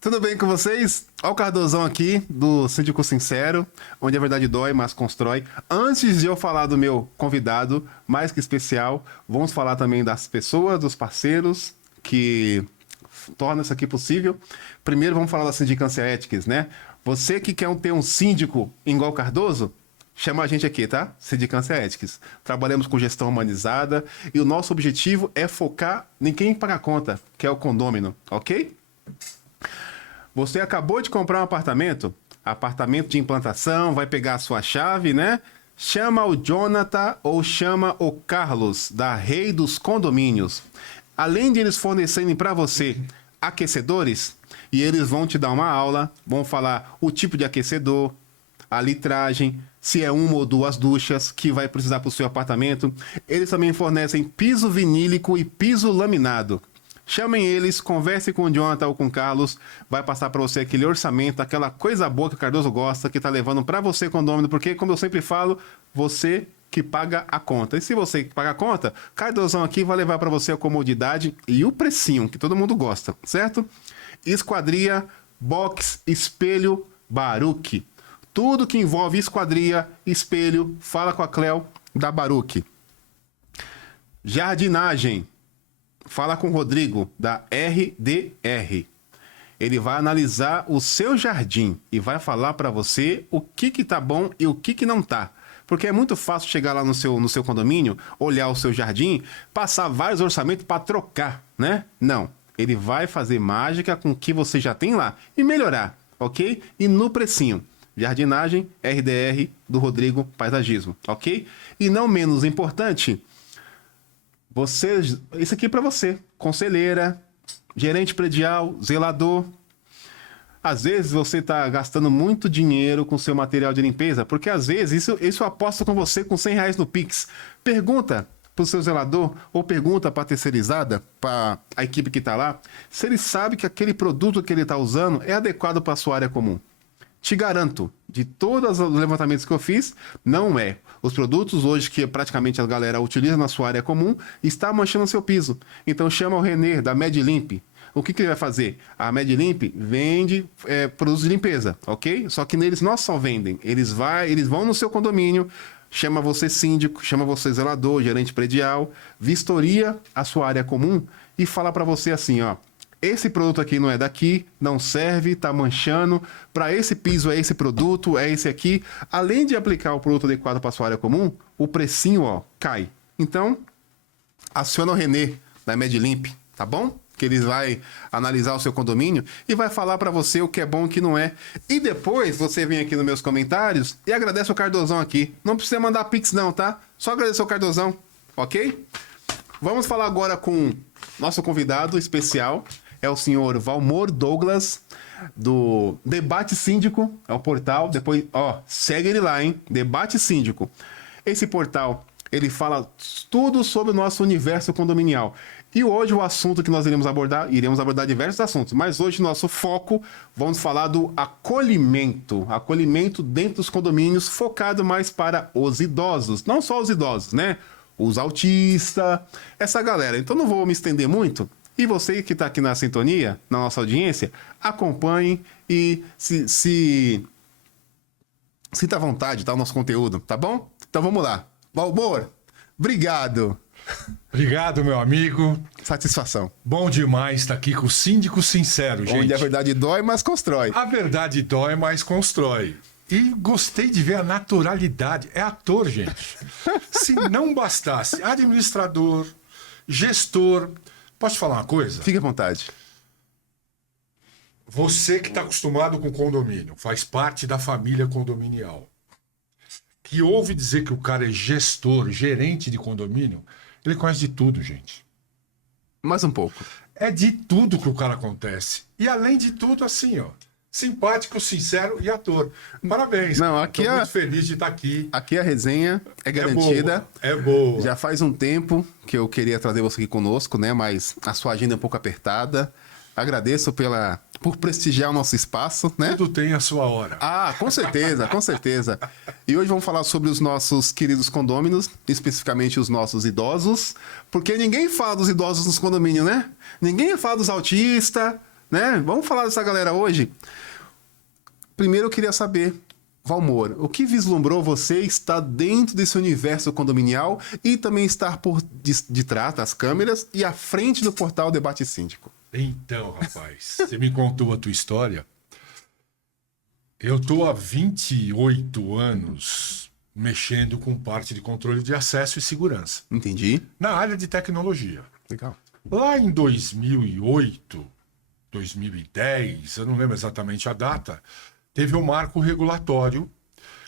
Tudo bem com vocês? Olha o Cardozão aqui, do Síndico Sincero, onde a verdade dói, mas constrói. Antes de eu falar do meu convidado, mais que especial, vamos falar também das pessoas, dos parceiros que tornam isso aqui possível. Primeiro vamos falar da Sindicância Éticas, né? Você que quer ter um síndico igual Cardoso, chama a gente aqui, tá? Sindicância Éticas. Trabalhamos com gestão humanizada e o nosso objetivo é focar em quem paga a conta, que é o condômino, ok? Você acabou de comprar um apartamento de implantação, vai pegar a sua chave, né? Chama o Jonathan ou chama o Carlos, da Rei dos Condomínios. Além de eles fornecerem para você aquecedores, e eles vão te dar uma aula, vão falar o tipo de aquecedor, a litragem, se é uma ou duas duchas que vai precisar para o seu apartamento. Eles também fornecem piso vinílico e piso laminado. Chamem eles, converse com o Jonathan ou com o Carlos, vai passar para você aquele orçamento, aquela coisa boa que o Cardoso gosta, que está levando para você, condômino, porque, como eu sempre falo, você que paga a conta. E se você que paga a conta, Cardozão aqui vai levar para você a comodidade e o precinho, que todo mundo gosta, certo? Esquadria, box, espelho, Baruch. Tudo que envolve esquadria, espelho, fala com a Cleo da Baruch. Jardinagem. Fala com o Rodrigo, da RDR. Ele vai analisar o seu jardim e vai falar para você o que tá bom e o que não tá. Porque é muito fácil chegar lá no seu condomínio, olhar o seu jardim, passar vários orçamentos para trocar, né? Não. Ele vai fazer mágica com o que você já tem lá e melhorar, ok? E no precinho. Jardinagem, RDR, do Rodrigo Paisagismo, ok? E não menos importante... Isso aqui é para você, conselheira, gerente predial, zelador. Às vezes você está gastando muito dinheiro com seu material de limpeza, porque às vezes isso eu aposto com você com R$100 no Pix. Pergunta para o seu zelador ou pergunta para a terceirizada, para a equipe que está lá, se ele sabe que aquele produto que ele está usando é adequado para a sua área comum. Te garanto, de todos os levantamentos que eu fiz, não é. Os produtos hoje que praticamente a galera utiliza na sua área comum, está manchando o seu piso. Então chama o Renê da MedLimp. O que ele vai fazer? A MedLimp vende produtos de limpeza, ok? Só que neles não só vendem. Eles vão no seu condomínio, chama você síndico, chama você zelador, gerente predial, vistoria a sua área comum e fala para você assim, ó. Esse produto aqui não é daqui, não serve, tá manchando. Para esse piso é esse produto, é esse aqui. Além de aplicar o produto adequado para sua área comum, o precinho, ó, cai. Então, aciona o Renê da MedLimp, tá bom? Que ele vai analisar o seu condomínio e vai falar para você o que é bom e o que não é. E depois você vem aqui nos meus comentários e agradece o Cardozão aqui. Não precisa mandar Pix não, tá? Só agradecer o Cardozão, ok? Vamos falar agora com nosso convidado especial. É o senhor Valmor Douglas, do Debate Síndico, é o portal. Depois, ó, segue ele lá, hein? Debate Síndico. Esse portal, ele fala tudo sobre o nosso universo condominial. E hoje o assunto que nós iremos abordar diversos assuntos, mas hoje nosso foco, vamos falar do acolhimento. Acolhimento dentro dos condomínios, focado mais para os idosos. Não só os idosos, né? Os autistas, essa galera. Então não vou me estender muito. E você que está aqui na sintonia, na nossa audiência, acompanhe e sinta à vontade, tá? O nosso conteúdo, tá bom? Então vamos lá. Valmor, obrigado. Obrigado, meu amigo. Satisfação. Bom demais estar aqui com o Síndico Sincero, gente. Onde a verdade dói, mas constrói. A verdade dói, mas constrói. E gostei de ver a naturalidade. É ator, gente. Se não bastasse administrador, gestor... Posso te falar uma coisa? Fique à vontade. Você que está acostumado com condomínio, faz parte da família condominial, que ouve dizer que o cara é gestor, gerente de condomínio, ele conhece de tudo, gente. Mais um pouco. É de tudo que o cara acontece. E além de tudo, assim, ó, simpático, sincero e ator. Parabéns. Não, aqui Tô muito feliz de estar aqui. Aqui a resenha é garantida. É boa. Já faz um tempo que eu queria trazer você aqui conosco, né? Mas a sua agenda é um pouco apertada. Agradeço por prestigiar o nosso espaço, né? Tudo tem a sua hora. Ah, com certeza, com certeza. E hoje vamos falar sobre os nossos queridos condôminos, especificamente os nossos idosos, porque ninguém fala dos idosos nos condomínios, né? Ninguém fala dos autistas, né? Vamos falar dessa galera hoje? Primeiro eu queria saber, Valmor, o que vislumbrou você estar dentro desse universo condominial e também estar por de trás das câmeras e à frente do portal Debate Síndico? Então, rapaz, você me contou a tua história. Eu tô há 28 anos mexendo com parte de controle de acesso e segurança Entendi. na área de tecnologia. Legal. Lá em 2008, 2010, eu não lembro exatamente a data, teve um marco regulatório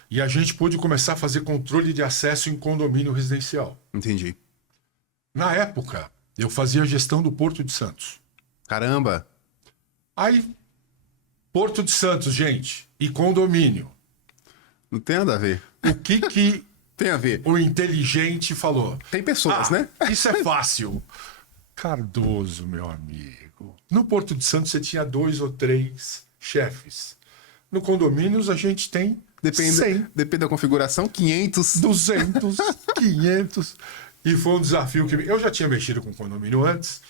e a gente pôde começar a fazer controle de acesso em condomínio residencial. Entendi. Na época, eu fazia a gestão do Porto de Santos. Caramba. Aí, Porto de Santos, gente, e condomínio. Não tem nada a ver. O que Tem a ver. o inteligente falou? Tem pessoas, né? Isso é fácil. Cardoso, meu amigo. No Porto de Santos você tinha 2 ou 3 chefes. No condomínios a gente tem 100, Depende da configuração, 500. 200, 500. E foi um desafio que... Eu já tinha mexido com condomínio antes.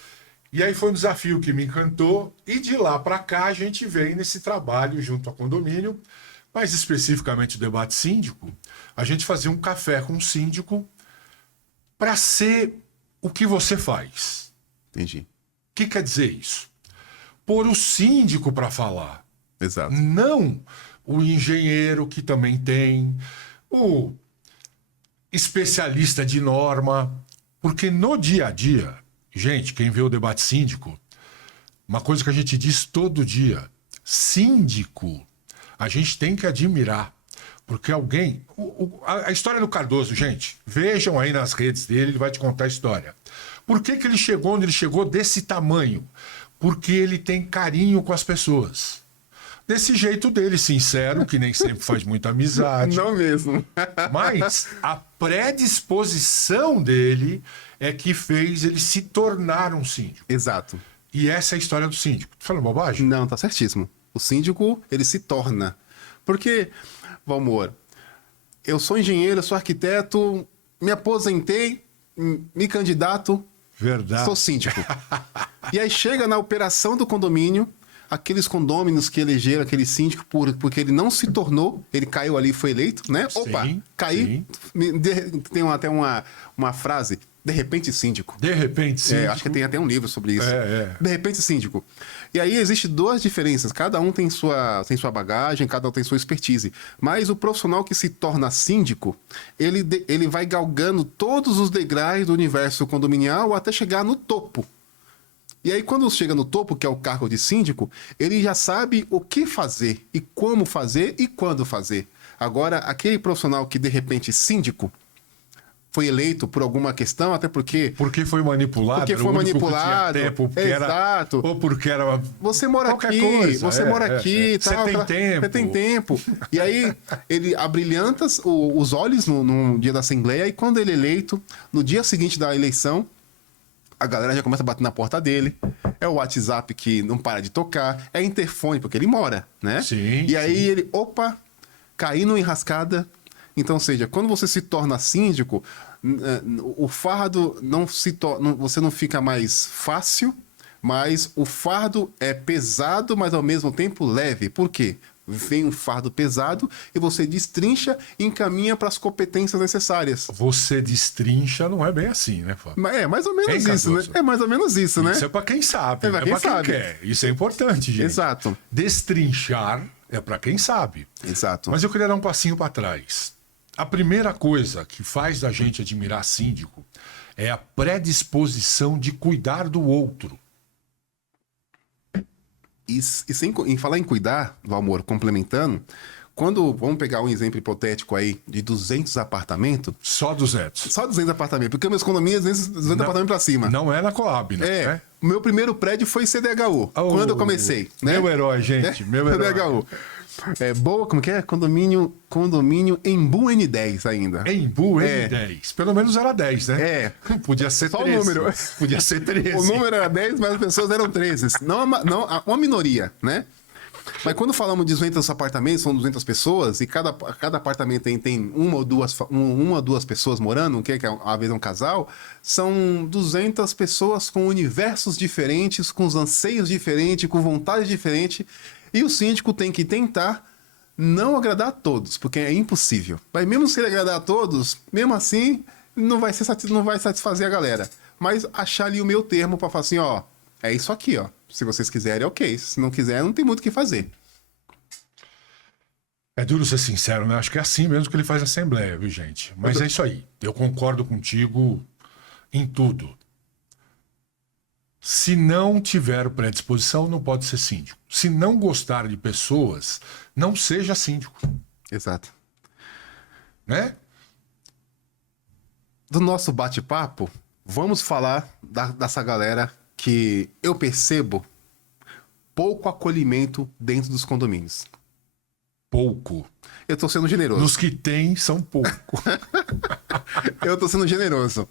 E aí foi um desafio que me encantou. E de lá para cá a gente veio nesse trabalho junto ao condomínio. Mais especificamente o debate síndico. A gente fazia um café com o síndico para ser o que você faz. Entendi. O que quer dizer isso? Pôr o síndico para falar. Exato. Não o engenheiro, que também tem, o especialista de norma. Porque no dia a dia, gente, quem vê o debate síndico, uma coisa que a gente diz todo dia, síndico, a gente tem que admirar. Porque alguém... A história do Cardoso, gente, vejam aí nas redes dele, ele vai te contar a história. Por que ele chegou onde ele chegou desse tamanho? Porque ele tem carinho com as pessoas. Desse jeito dele, sincero, que nem sempre faz muita amizade. Não mesmo. Mas a predisposição dele é que fez ele se tornar um síndico. Exato. E essa é a história do síndico. Tô falando bobagem? Não, tá certíssimo. O síndico, ele se torna. Porque, Valmor, eu sou engenheiro, sou arquiteto, me aposentei, me candidato, Verdade. sou síndico. E aí chega na operação do condomínio, aqueles condôminos que elegeram aquele síndico porque ele não se tornou, ele caiu ali e foi eleito, né? Opa, Sim, caí. Tem até uma frase, de repente síndico. De repente, síndico. Acho que tem até um livro sobre isso. É. De repente, síndico. E aí existem duas diferenças. Cada um tem sua bagagem, cada um tem sua expertise. Mas o profissional que se torna síndico, ele vai galgando todos os degraus do universo condominial até chegar no topo. E aí, quando chega no topo, que é o cargo de síndico, ele já sabe o que fazer, e como fazer, e quando fazer. Agora, aquele profissional que, de repente, síndico, foi eleito por alguma questão, até porque... Porque foi manipulado. Porque foi o único que manipulado. tinha tempo, porque Exato. Ou porque era... Você mora Qualquer aqui, coisa, você mora aqui, Você tal, tem tal. tempo. Você tem tempo. E aí, ele abrilhanta os olhos no dia da Assembleia, e quando ele é eleito, no dia seguinte da eleição, a galera já começa a bater na porta dele. É o WhatsApp que não para de tocar. É interfone, porque ele mora, né? Sim, E aí sim. ele, caí numa enrascada. Então, ou seja, quando você se torna síndico, o fardo não se torna... Você não fica mais fácil, mas o fardo é pesado, mas ao mesmo tempo leve. Por quê? Vem um fardo pesado e você destrincha e encaminha para as competências necessárias. Você destrincha, não é bem assim, né, Fábio? É mais ou menos Hein, isso, né? Cardoso? É mais ou menos isso, né? Isso é pra quem sabe, É pra é quem pra quem sabe. quer. Isso é importante, gente. Exato. Destrinchar é pra quem sabe. Exato. Mas eu queria dar um passinho pra trás. A primeira coisa que faz da gente admirar síndico é a predisposição de cuidar do outro. Em falar em cuidar, Valmor, complementando, vamos pegar um exemplo hipotético aí de 200 apartamentos, Só 200. só 200 apartamentos, porque meus condomínios 200 apartamentos para cima. Não é na Coab, né? O meu primeiro prédio foi CDHU, quando eu comecei. Né? Meu herói, gente. Meu herói. CDHU. Boa, como que é? Condomínio Embu N10 ainda. Embu N10. Pelo menos era 10, né? Podia ser Só 13. o número. Podia ser 13. O número era 10, mas as pessoas eram 13. Não, uma minoria, né? Mas quando falamos de 200 apartamentos, são 200 pessoas, e cada apartamento tem uma ou duas pessoas morando, que às vezes é um casal, são 200 pessoas com universos diferentes, com os anseios diferentes, com vontades diferentes, e o síndico tem que tentar não agradar a todos, porque é impossível. Mas mesmo se ele agradar a todos, mesmo assim, não vai satisfazer a galera. Mas achar ali o meu termo para falar assim, ó, é isso aqui, ó. Se vocês quiserem, ok. Se não quiser, não tem muito o que fazer. É duro ser sincero, né? Acho que é assim mesmo que ele faz a assembleia, viu, gente? Mas é isso aí. Eu concordo contigo em tudo. Se não tiver predisposição, não pode ser síndico. Se não gostar de pessoas, não seja síndico. Exato. Né? Do nosso bate-papo, vamos falar dessa galera que eu percebo pouco acolhimento dentro dos condomínios. Pouco. Eu tô sendo generoso. Nos que tem, são pouco. Eu tô sendo generoso.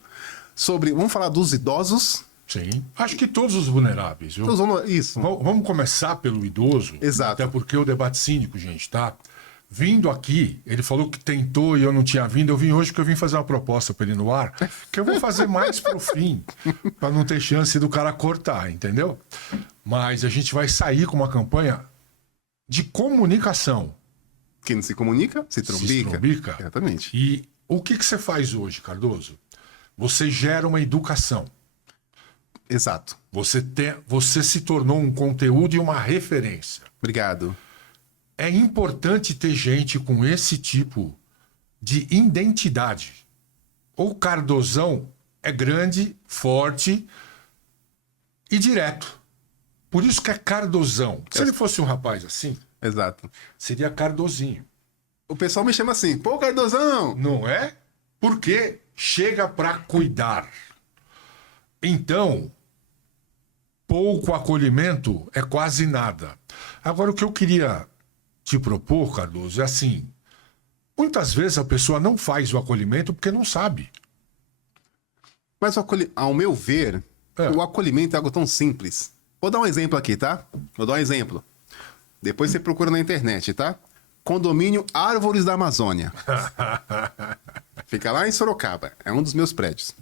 Vamos falar dos idosos. Sim. Acho que todos os vulneráveis. Viu? Isso. Vamos começar pelo idoso. Exato. Até porque o debate síndico, gente, tá? Vindo aqui, ele falou que tentou e eu não tinha vindo. Eu vim hoje porque eu vim fazer uma proposta para ele no ar, que eu vou fazer mais pro fim, para não ter chance do cara cortar, entendeu? Mas a gente vai sair com uma campanha de comunicação. Quem não se comunica, se trombica. Exatamente. E o que você faz hoje, Cardoso? Você gera uma educação. Exato. Você se tornou um conteúdo e uma referência. Obrigado. É importante ter gente com esse tipo de identidade. O Cardozão é grande, forte e direto. Por isso que é Cardozão. Se ele fosse um rapaz assim, Exato. seria Cardozinho. O pessoal me chama assim, pô, Cardozão! Não é? Porque chega para cuidar. Então, pouco acolhimento é quase nada. Agora, o que eu queria te propor, Cardoso, é assim: muitas vezes a pessoa não faz o acolhimento porque não sabe. Mas ao meu ver, o acolhimento é algo tão simples. Vou dar um exemplo aqui, tá? Vou dar um exemplo. Depois você procura na internet, tá? Condomínio Árvores da Amazônia. Fica lá em Sorocaba. É um dos meus prédios.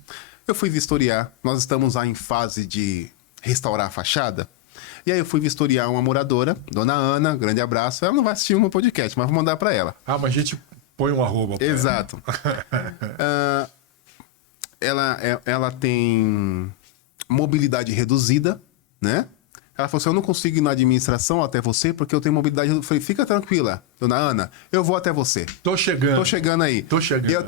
Eu fui vistoriar. Nós estamos lá em fase de restaurar a fachada. E aí eu fui vistoriar uma moradora, Dona Ana, grande abraço. Ela não vai assistir o meu podcast, mas vou mandar para ela. Ah, mas a gente põe um arroba pra Exato. Ela tem mobilidade reduzida, né? Ela falou assim, eu não consigo ir na administração até você porque eu tenho mobilidade. Eu falei, fica tranquila, Dona Ana, eu vou até você. Tô chegando. Tô chegando aí. Tô chegando. E eu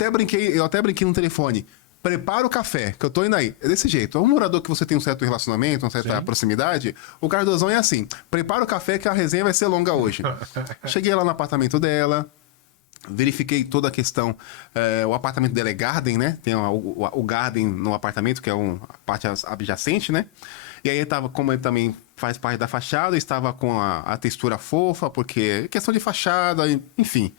até brinquei no telefone. Prepara o café, que eu tô indo aí. É desse jeito. É um morador que você tem um certo relacionamento, uma certa proximidade. O Cardozão é assim. Prepara o café que a resenha vai ser longa hoje. Cheguei lá no apartamento dela. Verifiquei toda a questão. O apartamento dela é garden, né? Tem o garden no apartamento, que é a parte adjacente, né? E aí como ele também faz parte da fachada, estava com a textura fofa, porque questão de fachada, enfim.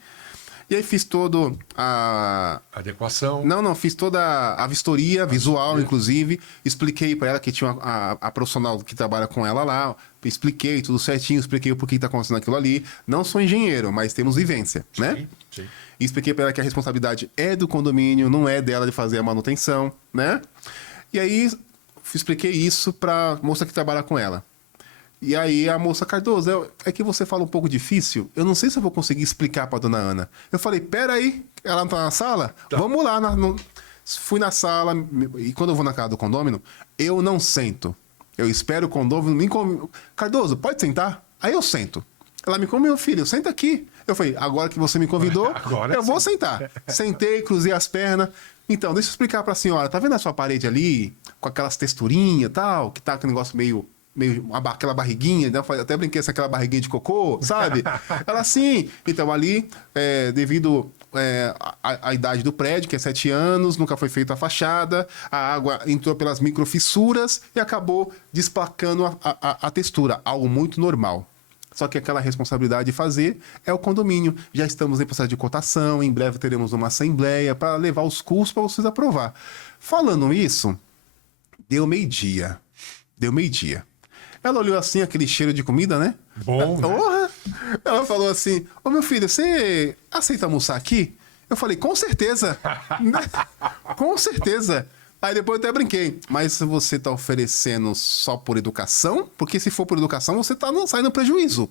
E aí fiz todo a... Adequação. Não, fiz toda a vistoria visual, inclusive. Expliquei para ela que tinha a profissional que trabalha com ela lá. Expliquei tudo certinho, expliquei o porquê está acontecendo aquilo ali. Não sou engenheiro, mas temos vivência, né? Sim. E expliquei para ela que a responsabilidade é do condomínio, não é dela de fazer a manutenção, né? E aí expliquei isso para a moça que trabalha com ela. E aí a moça, Cardoso, é que você fala um pouco difícil, eu não sei se eu vou conseguir explicar pra Dona Ana. Eu falei, peraí, ela não tá na sala? Tá. Vamos lá. Fui na sala, e quando eu vou na casa do condômino, eu não sento. Eu espero o condômino me convidar. Cardoso, pode sentar? Aí eu sento. Ela me convidou, meu filho, senta aqui. Eu falei, agora que você me convidou, eu vou sentar. Sentei, cruzei as pernas. Então, deixa eu explicar pra senhora, tá vendo a sua parede ali, com aquelas texturinhas e tal, que tá aquele negócio meio aquela barriguinha, né? Eu até brinquei aquela barriguinha de cocô, sabe? Ela, sim. Então, ali, devido à idade do prédio, que é 7 anos, nunca foi feita a fachada, a água entrou pelas microfissuras e acabou desplacando a textura, algo muito normal. Só que aquela responsabilidade de fazer é o condomínio. Já estamos em processo de cotação, em breve teremos uma assembleia para levar os custos para vocês aprovar. Falando isso, deu meio-dia. Ela olhou assim, aquele cheiro de comida, né? Bom, né? Ela falou assim: Ô meu filho, você aceita almoçar aqui? Eu falei: com certeza. Com certeza. Aí depois eu até brinquei. Mas você tá oferecendo só por educação? Porque se for por educação, você tá saindo prejuízo.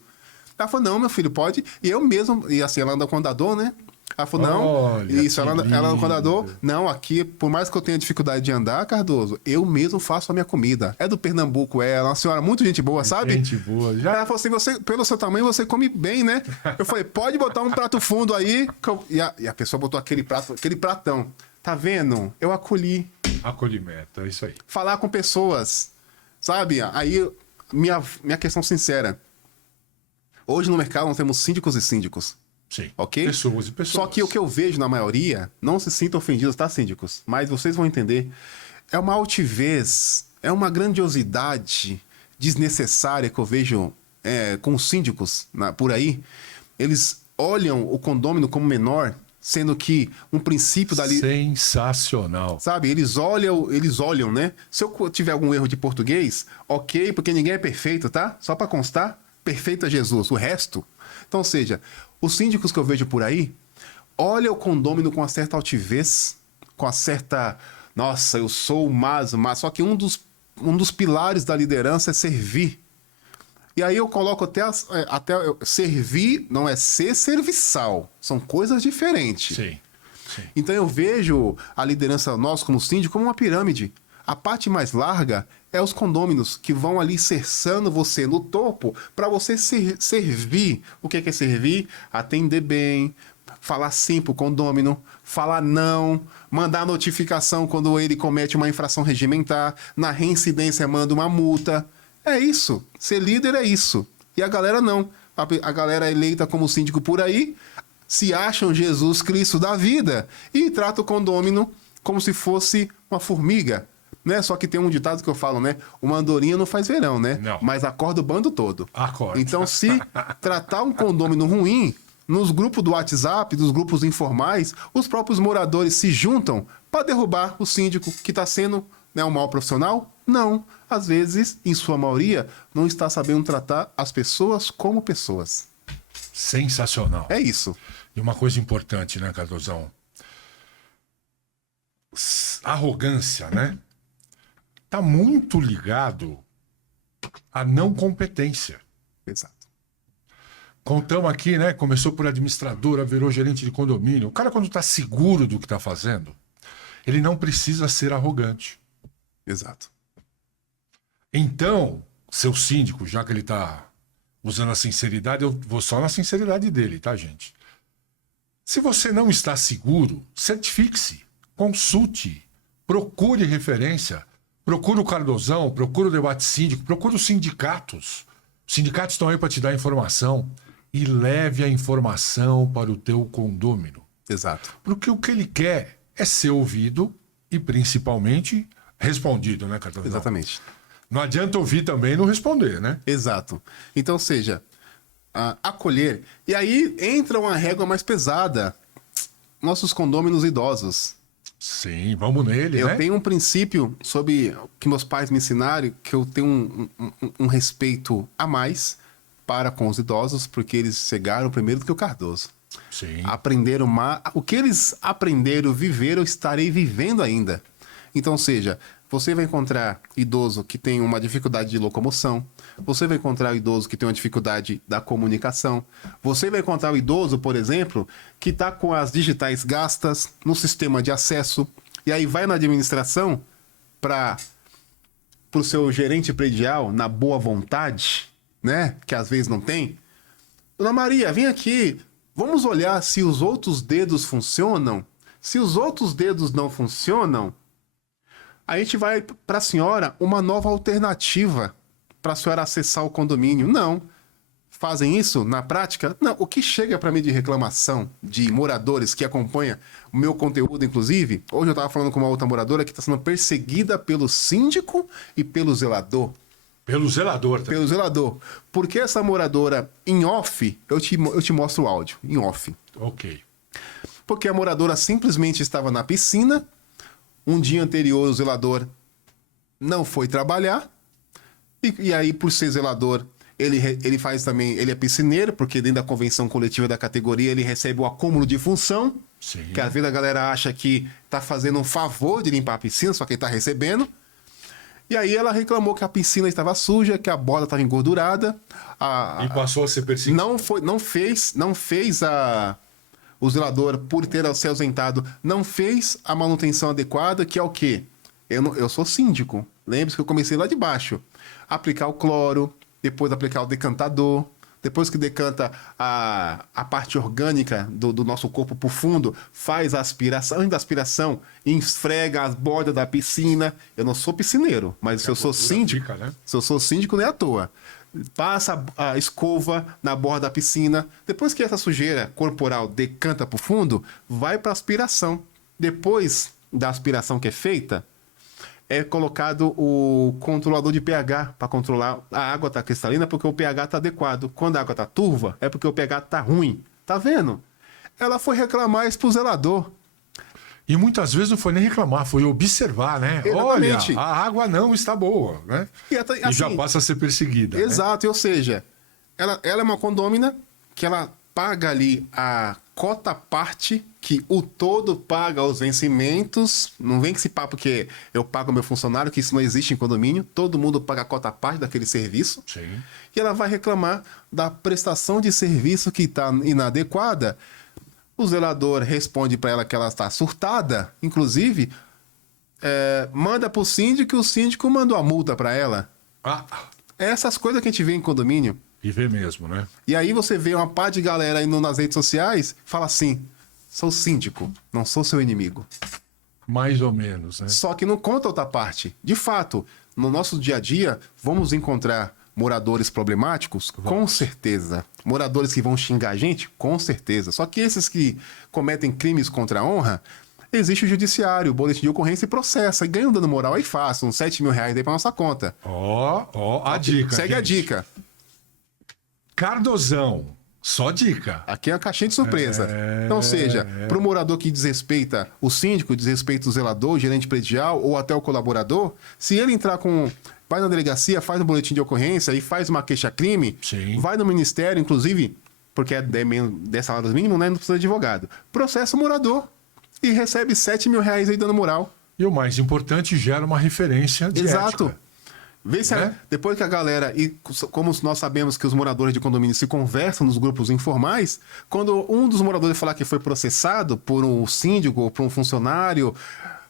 Ela falou: não, meu filho, pode. E eu mesmo, e assim, ela anda com andador, né? Ela falou: não, Olha, isso, ela anda com andador. lindo. Não, aqui, por mais que eu tenha dificuldade de andar, Cardoso, eu mesmo faço a minha comida. É do Pernambuco, é uma senhora muito gente boa, sabe? Gente boa. Já Ela falou assim: você, pelo seu tamanho, você come bem, né? Eu falei: pode botar um prato fundo aí. E a pessoa botou aquele pratão. Tá vendo? Eu acolhi. acolhimento, é isso aí. Falar com pessoas, sabe? Aí, minha questão sincera. Hoje no mercado nós temos síndicos e síndicos, Sim. ok? Pessoas e pessoas. Só que o que eu vejo na maioria, não se sintam ofendidos, tá, síndicos? Mas vocês vão entender. É uma altivez, é uma grandiosidade desnecessária que eu vejo com os síndicos por aí. Eles olham o condômino como menor, sendo que um princípio dali. Sensacional. Sabe, eles olham, né? Se eu tiver algum erro de português, ok, porque ninguém é perfeito, tá? Só pra constar, perfeito é Jesus, o resto. Então, ou seja, os síndicos que eu vejo por aí, olham o condômino com uma certa altivez, com uma certa, nossa, eu sou o mas, só que um dos pilares da liderança é servir. E aí eu coloco até servir não é ser serviçal, são coisas diferentes. Sim. Sim. Então eu vejo a liderança nossa como síndico como uma pirâmide. A parte mais larga é os condôminos que vão ali cerçando você no topo para você servir. O que é servir? Atender bem, falar sim pro condômino, falar não, mandar notificação quando ele comete uma infração regimentar, na reincidência manda uma multa. É isso. Ser líder é isso. E a galera não. A galera eleita como síndico por aí se acham Jesus Cristo da vida e trata o condômino como se fosse uma formiga, né? Só que tem um ditado que eu falo, né? Uma andorinha não faz verão, né? Não. Mas acorda o bando todo. Acorda. Então, se tratar um condômino ruim, nos grupos do WhatsApp, dos grupos informais, os próprios moradores se juntam para derrubar o síndico que está sendo, né, um mau profissional? Não. Às vezes, em sua maioria, não está sabendo tratar as pessoas como pessoas. Sensacional. É isso. E uma coisa importante, né, Cardozão? Arrogância, né? Tá muito ligado à não competência. Exato. Contamos aqui, né? Começou por administradora, virou gerente de condomínio. O cara, quando tá seguro do que tá fazendo, ele não precisa ser arrogante. Exato. Então, seu síndico, já que ele tá usando a sinceridade, eu vou só na sinceridade dele, tá, gente? Se você não está seguro, certifique-se, consulte, procure referência, procure o Cardozão, procure o debate síndico, procure os sindicatos. Os sindicatos estão aí para te dar informação e leve a informação para o teu condômino. Exato. Porque o que ele quer é ser ouvido e, principalmente, respondido, né, Cardozão? Exatamente. Não adianta ouvir também e não responder, né? Exato. Então, seja, acolher. E aí entra uma régua mais pesada. Nossos condôminos idosos. Sim, vamos nele, Eu né? tenho um princípio sobre que meus pais me ensinaram, que eu tenho um respeito a mais para com os idosos, porque eles chegaram primeiro do que o Cardoso. Sim. Aprenderam o que eles aprenderam, viveram, eu estarei vivendo ainda. Então, seja, você vai encontrar idoso que tem uma dificuldade de locomoção, você vai encontrar o idoso que tem uma dificuldade da comunicação, você vai encontrar o idoso, por exemplo, que está com as digitais gastas no sistema de acesso, e aí vai na administração para o seu gerente predial, na boa vontade, né, que às vezes não tem. Dona Maria, vem aqui, vamos olhar se os outros dedos funcionam. Se os outros dedos não funcionam, a gente vai para a senhora uma nova alternativa para a senhora acessar o condomínio. Não. Fazem isso na prática? Não. O que chega para mim de reclamação de moradores que acompanham o meu conteúdo, inclusive, hoje eu estava falando com uma outra moradora que está sendo perseguida pelo síndico e pelo zelador. Pelo zelador também. Pelo zelador. Porque essa moradora, em off, eu te mostro o áudio, em off. Ok. Porque a moradora simplesmente estava na piscina. Um dia anterior, o zelador não foi trabalhar. E aí, por ser zelador, Ele faz também, ele é piscineiro, porque dentro da convenção coletiva da categoria ele recebe o acúmulo de função, Sim. que às vezes a galera acha que tá fazendo um favor de limpar a piscina, só que ele tá recebendo. E aí ela reclamou que a piscina estava suja, que a borda estava engordurada. E passou a ser perseguido. Não fez o zelador, por ter se ausentado, não fez a manutenção adequada, que é o quê? Eu sou síndico. Lembre-se que eu comecei lá de baixo. Aplicar o cloro, depois aplicar o decantador. Depois que decanta a parte orgânica do nosso corpo para o fundo, faz a aspiração. Antes da aspiração, esfrega as bordas da piscina. Eu não sou piscineiro, mas se eu sou síndico, fica, né? se eu sou síndico, não é à toa. Passa a escova na borda da piscina. Depois que essa sujeira corporal decanta para o fundo, vai para aspiração. Depois da aspiração que é feita, é colocado o controlador de pH para controlar a água tá cristalina, porque o pH tá adequado. Quando a água tá turva, é porque o pH tá ruim. Tá vendo? Ela foi reclamar isso pro zelador. E muitas vezes não foi nem reclamar, foi observar, né? Exatamente. Olha, a água não está boa, né? E já assim, passa a ser perseguida. exato, ou seja, ela é uma condômina que ela paga ali a cota parte que o todo paga os vencimentos. Não vem com esse papo que eu pago meu funcionário, que isso não existe em condomínio. Todo mundo paga a cota parte daquele serviço. Sim. E ela vai reclamar da prestação de serviço que está inadequada. O zelador responde para ela que ela está surtada. Inclusive, manda para o síndico e o síndico mandou a multa para ela. Ah, Essas coisas que a gente vê em condomínio. e vê mesmo, né? E aí você vê uma par de galera indo nas redes sociais, fala assim, sou síndico, não sou seu inimigo. Mais ou menos, né? Só que não conta outra parte. De fato, no nosso dia a dia, vamos encontrar moradores problemáticos? Com certeza. Moradores que vão xingar a gente? Com certeza. Só que esses que cometem crimes contra a honra, existe o judiciário, o boletim de ocorrência e processa. E ganha um dano moral aí fácil, uns 7 mil reais aí pra nossa conta. Ó, a dica. Segue a gente. dica. Cardozão, só dica. Aqui é uma caixinha de surpresa. Então, seja, para o morador que desrespeita o síndico, desrespeita o zelador, o gerente predial ou até o colaborador, se ele entrar vai na delegacia, faz um boletim de ocorrência e faz uma queixa-crime, Sim. vai no ministério, inclusive, porque é 10 salários mínimos, né? Não precisa de advogado. Processa o morador e recebe 7 mil reais aí dando moral. E o mais importante, gera uma referência de Exato. ética. Vê se Né? depois que a galera, e como nós sabemos que os moradores de condomínio se conversam nos grupos informais, quando um dos moradores falar que foi processado por um síndico ou por um funcionário,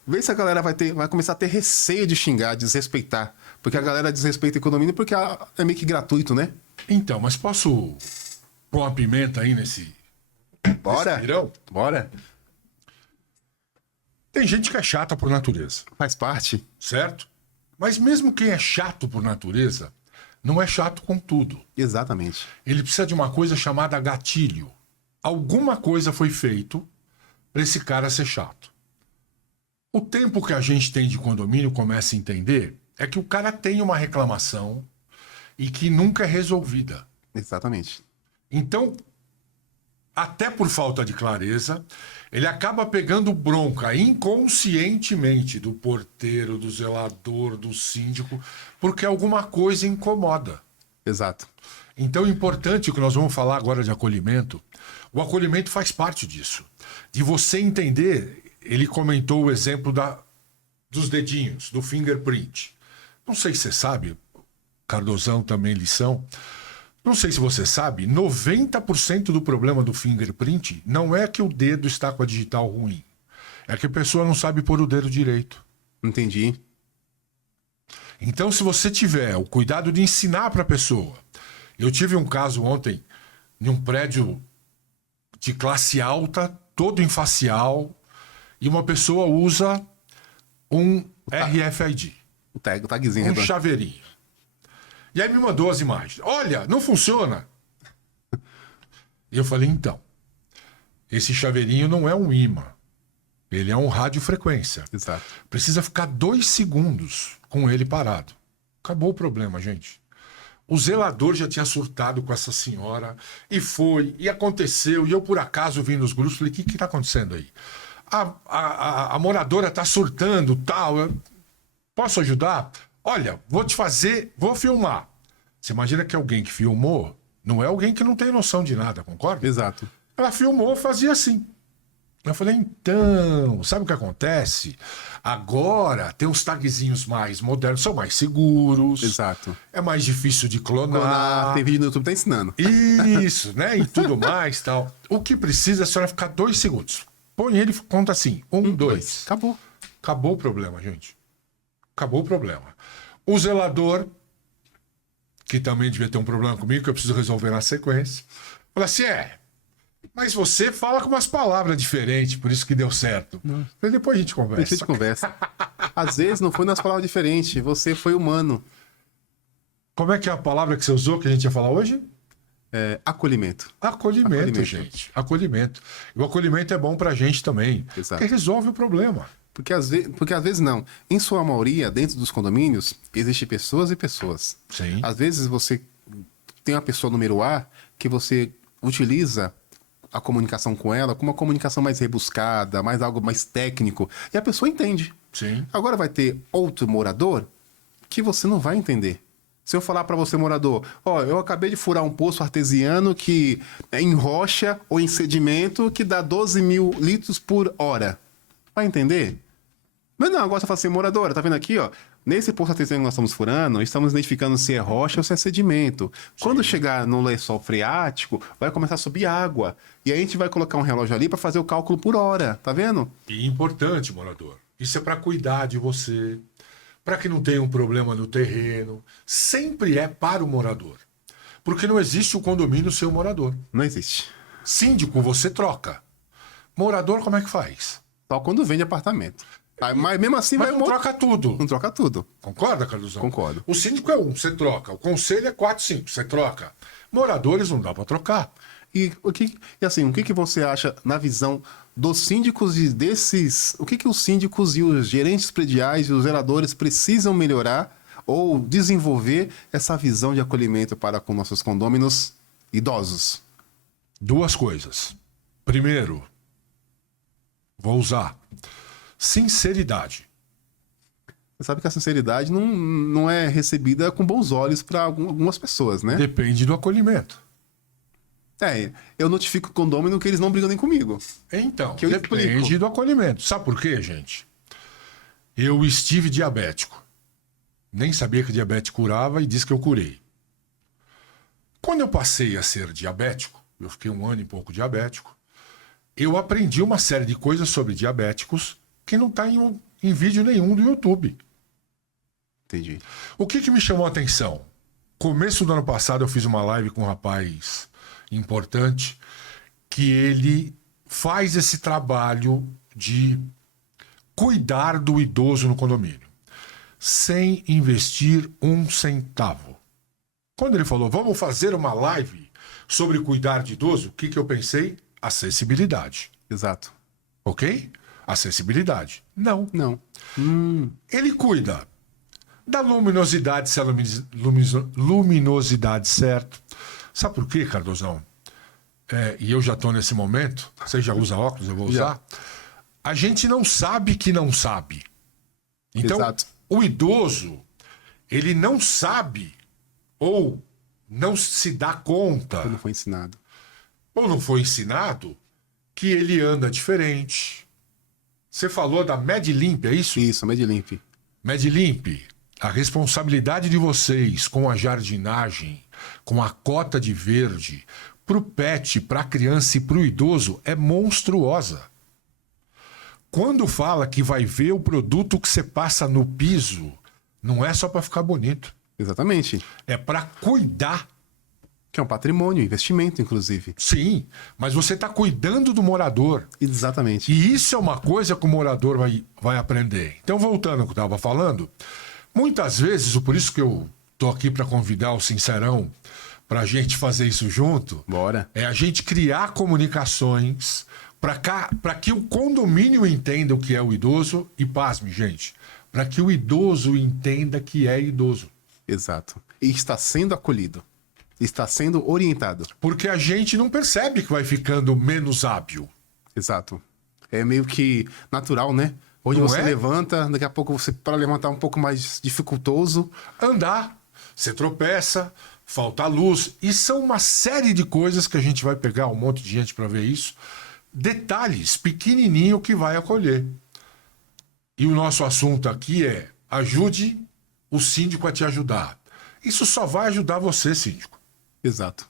vê se a galera vai começar a ter receio de xingar, desrespeitar. Porque a galera desrespeita o condomínio porque é meio que gratuito, né? Então, mas posso pôr uma pimenta aí nesse Bora! pirão? Bora! Tem gente que é chata por natureza, Faz parte. certo? Mas mesmo quem é chato por natureza, não é chato com tudo. Exatamente. Ele precisa de uma coisa chamada gatilho. Alguma coisa foi feito para esse cara ser chato. O tempo que a gente tem de condomínio começa a entender é que o cara tem uma reclamação e que nunca é resolvida. Exatamente. Então, até por falta de clareza, ele acaba pegando bronca inconscientemente do porteiro, do zelador, do síndico, porque alguma coisa incomoda. Exato. Então, é importante que nós vamos falar agora de acolhimento. O acolhimento faz parte disso. De você entender, ele comentou o exemplo dos dedinhos, do fingerprint. Não sei se você sabe, Cardozão também lição. Não sei se você sabe, 90% do problema do fingerprint não é que o dedo está com a digital ruim. É que a pessoa não sabe pôr o dedo direito. Entendi. Então, se você tiver o cuidado de ensinar para a pessoa. Eu tive um caso ontem, em um prédio de classe alta, todo em facial, e uma pessoa usa um RFID, O tagzinho um redondo. chaveirinho. E aí me mandou as imagens. Olha, não funciona. E eu falei, então, esse chaveirinho não é um imã. Ele é um radiofrequência. Exato. Precisa ficar 2 segundos com ele parado. Acabou o problema, gente. O zelador já tinha surtado com essa senhora. E foi, e aconteceu. E eu, por acaso, vim nos grupos e falei, o que está acontecendo aí? A moradora está surtando, tal. Posso ajudar? Olha, vou filmar. Você imagina que alguém que filmou não é alguém que não tem noção de nada, concorda? Exato. Ela filmou, fazia assim. Eu falei, então, sabe o que acontece? Agora tem uns tagzinhos mais modernos, são mais seguros. Exato. É mais difícil de clonar. Tem vídeo no YouTube que tá ensinando. Isso, né? E tudo mais tal. O que precisa é a senhora ficar 2 segundos. Põe ele e conta assim. 1, 2. Acabou. Acabou o problema, gente. Acabou o problema. O zelador, que também devia ter um problema comigo, que eu preciso resolver na sequência, fala assim, mas você fala com umas palavras diferentes, por isso que deu certo. Falei, depois a gente conversa. Deixa de conversa. Às vezes não foi nas palavras diferentes, você foi humano. Como é que é a palavra que você usou que a gente ia falar hoje? Acolhimento. Acolhimento, gente. Acolhimento. E o acolhimento é bom pra gente também. Exato. Porque resolve o problema. Porque às vezes não. Em sua maioria, dentro dos condomínios, existem pessoas e pessoas. Sim. Às vezes você tem uma pessoa número A que você utiliza a comunicação com ela como uma comunicação mais rebuscada, mais algo mais técnico. E a pessoa entende. Sim. Agora vai ter outro morador que você não vai entender. Se eu falar para você, morador, eu acabei de furar um poço artesiano que é em rocha ou em sedimento que dá 12 mil litros por hora. Vai entender? Mas não, agora você fala assim, moradora, tá vendo aqui, nesse poço artesiano que nós estamos furando, estamos identificando se é rocha ou se é sedimento. Quando chegar no lençol freático, vai começar a subir água. E aí a gente vai colocar um relógio ali para fazer o cálculo por hora, tá vendo? E importante, morador. Isso é para cuidar de você, para que não tenha um problema no terreno. Sempre é para o morador. Porque não existe o condomínio sem o morador. Não existe. Síndico, você troca. Morador, como é que faz? Só quando vende apartamento. Mas mesmo assim Mas vai não troca tudo. Não troca tudo. Concorda, Carlosão? Concordo. O síndico é 1, você troca. O conselho é 4, 5, você troca. Moradores não dá para trocar. E o que você acha na visão dos síndicos e desses... O que os síndicos e os gerentes prediais e os zeladores precisam melhorar ou desenvolver essa visão de acolhimento para com nossos condôminos idosos? 2 coisas. Primeiro, vou usar sinceridade. Você sabe que a sinceridade não é recebida com bons olhos para algumas pessoas, né? Depende do acolhimento. Eu notifico o condômino que eles não brigam nem comigo. Então, Que eu depende explico. do acolhimento. Sabe por quê, gente? Eu estive diabético. Nem sabia que diabetes curava e disse que eu curei. Quando eu passei a ser diabético, eu fiquei 1 ano e pouco diabético, eu aprendi uma série de coisas sobre diabéticos que não está em vídeo nenhum do YouTube. Entendi. O que me chamou a atenção? Começo do ano passado eu fiz uma live com um rapaz importante que ele faz esse trabalho de cuidar do idoso no condomínio sem investir 1 centavo. Quando ele falou, vamos fazer uma live sobre cuidar de idoso, o que eu pensei? Acessibilidade. Exato. Ok? Acessibilidade. Não. Não. Ele cuida da luminosidade, se é luminosidade certo. Sabe por quê, Cardozão? E eu já estou nesse momento. Você já usa óculos, eu vou usar. A gente não sabe que não sabe. Então, Exato. o idoso, ele não sabe ou não se dá conta Não foi ensinado. ou não foi ensinado que ele anda diferente. Você falou da MedLimp, é isso? Isso, MedLimp. MedLimp, a responsabilidade de vocês com a jardinagem, com a cota de verde, para o pet, para a criança e para o idoso é monstruosa. Quando fala que vai ver o produto que você passa no piso, não é só para ficar bonito. Exatamente. É para cuidar. Que é um patrimônio, investimento, inclusive. Sim, mas você está cuidando do morador. Exatamente. E isso é uma coisa que o morador vai aprender. Então, voltando ao que eu estava falando, muitas vezes, por isso que eu estou aqui para convidar o Sincerão para a gente fazer isso junto, Bora. é a gente criar comunicações para que o condomínio entenda o que é o idoso e, pasme, gente, para que o idoso entenda que é idoso. Exato. E está sendo acolhido. Está sendo orientado. Porque a gente não percebe que vai ficando menos hábil. Exato. É meio que natural, né? Hoje Não você é? levanta, daqui a pouco você para levantar um pouco mais dificultoso. Andar, você tropeça, falta luz. E são uma série de coisas que a gente vai pegar um monte de gente para ver isso. Detalhes pequenininho que vai acolher. E o nosso assunto aqui é: ajude o síndico a te ajudar. Isso só vai ajudar você, síndico. Exato.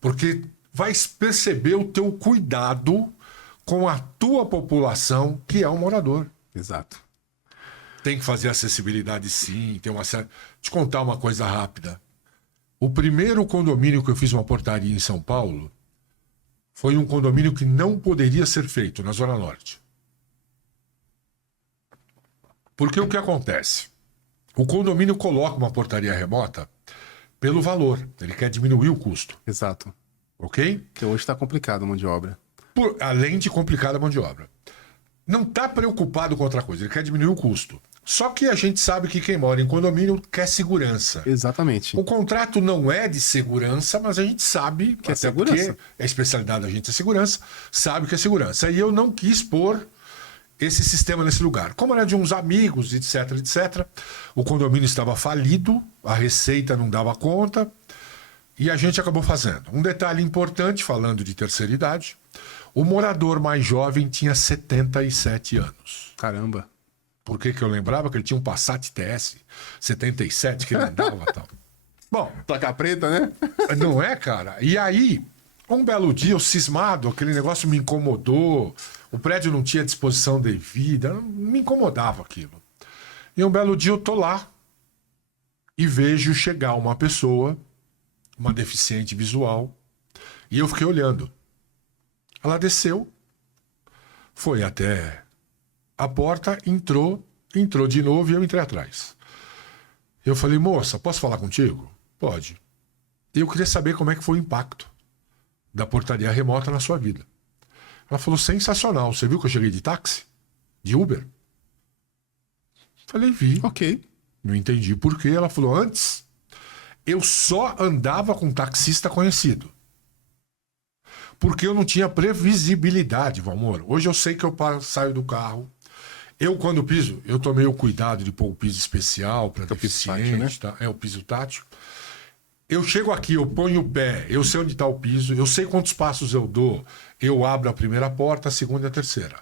Porque vai perceber o teu cuidado com a tua população, que é o morador. Exato. Tem que fazer acessibilidade, sim. Tem uma série... Te contar uma coisa rápida. O primeiro condomínio que eu fiz uma portaria em São Paulo foi um condomínio que não poderia ser feito na Zona Norte. Porque o que acontece? O condomínio coloca uma portaria remota pelo valor. Ele quer diminuir o custo. Exato. Ok? Porque hoje está complicado a mão de obra. Além de complicada a mão de obra. Não está preocupado com outra coisa. Ele quer diminuir o custo. Só que a gente sabe que quem mora em condomínio quer segurança. Exatamente. O contrato não é de segurança, mas a gente sabe Que é segurança. Porque a especialidade da gente é segurança, sabe que é segurança. E eu não quis pôr esse sistema nesse lugar. Como era de uns amigos, etc, etc, o condomínio estava falido, a receita não dava conta, e a gente acabou fazendo. Um detalhe importante, falando de terceira idade, o morador mais jovem tinha 77 anos. Caramba. Por que eu lembrava? Que ele tinha um Passat TS 77 que ele andava e tal. Bom, Placa preta, né? não é, cara? E aí, um belo dia, eu cismado, aquele negócio me incomodou, o prédio não tinha disposição devida, me incomodava aquilo. E um belo dia eu tô lá e vejo chegar uma pessoa, uma deficiente visual, e eu fiquei olhando. Ela desceu, foi até a porta, entrou de novo e eu entrei atrás. Eu falei: moça, posso falar contigo? Pode. E eu queria saber como é que foi o impacto da portaria remota na sua vida. Ela falou: sensacional. Você viu que eu cheguei de táxi? De Uber? Falei: vi. Ok. Não entendi por quê. Ela falou: antes, eu só andava com taxista conhecido. Porque eu não tinha previsibilidade, Valmor. Hoje eu sei que eu saio do carro. Eu, quando piso, eu tomei o cuidado de pôr o piso especial para deficiente, né? tá? É o piso tátil. Eu chego aqui, eu ponho o pé, eu sei onde está o piso, eu sei quantos passos eu dou, eu abro a primeira porta, a segunda e a terceira.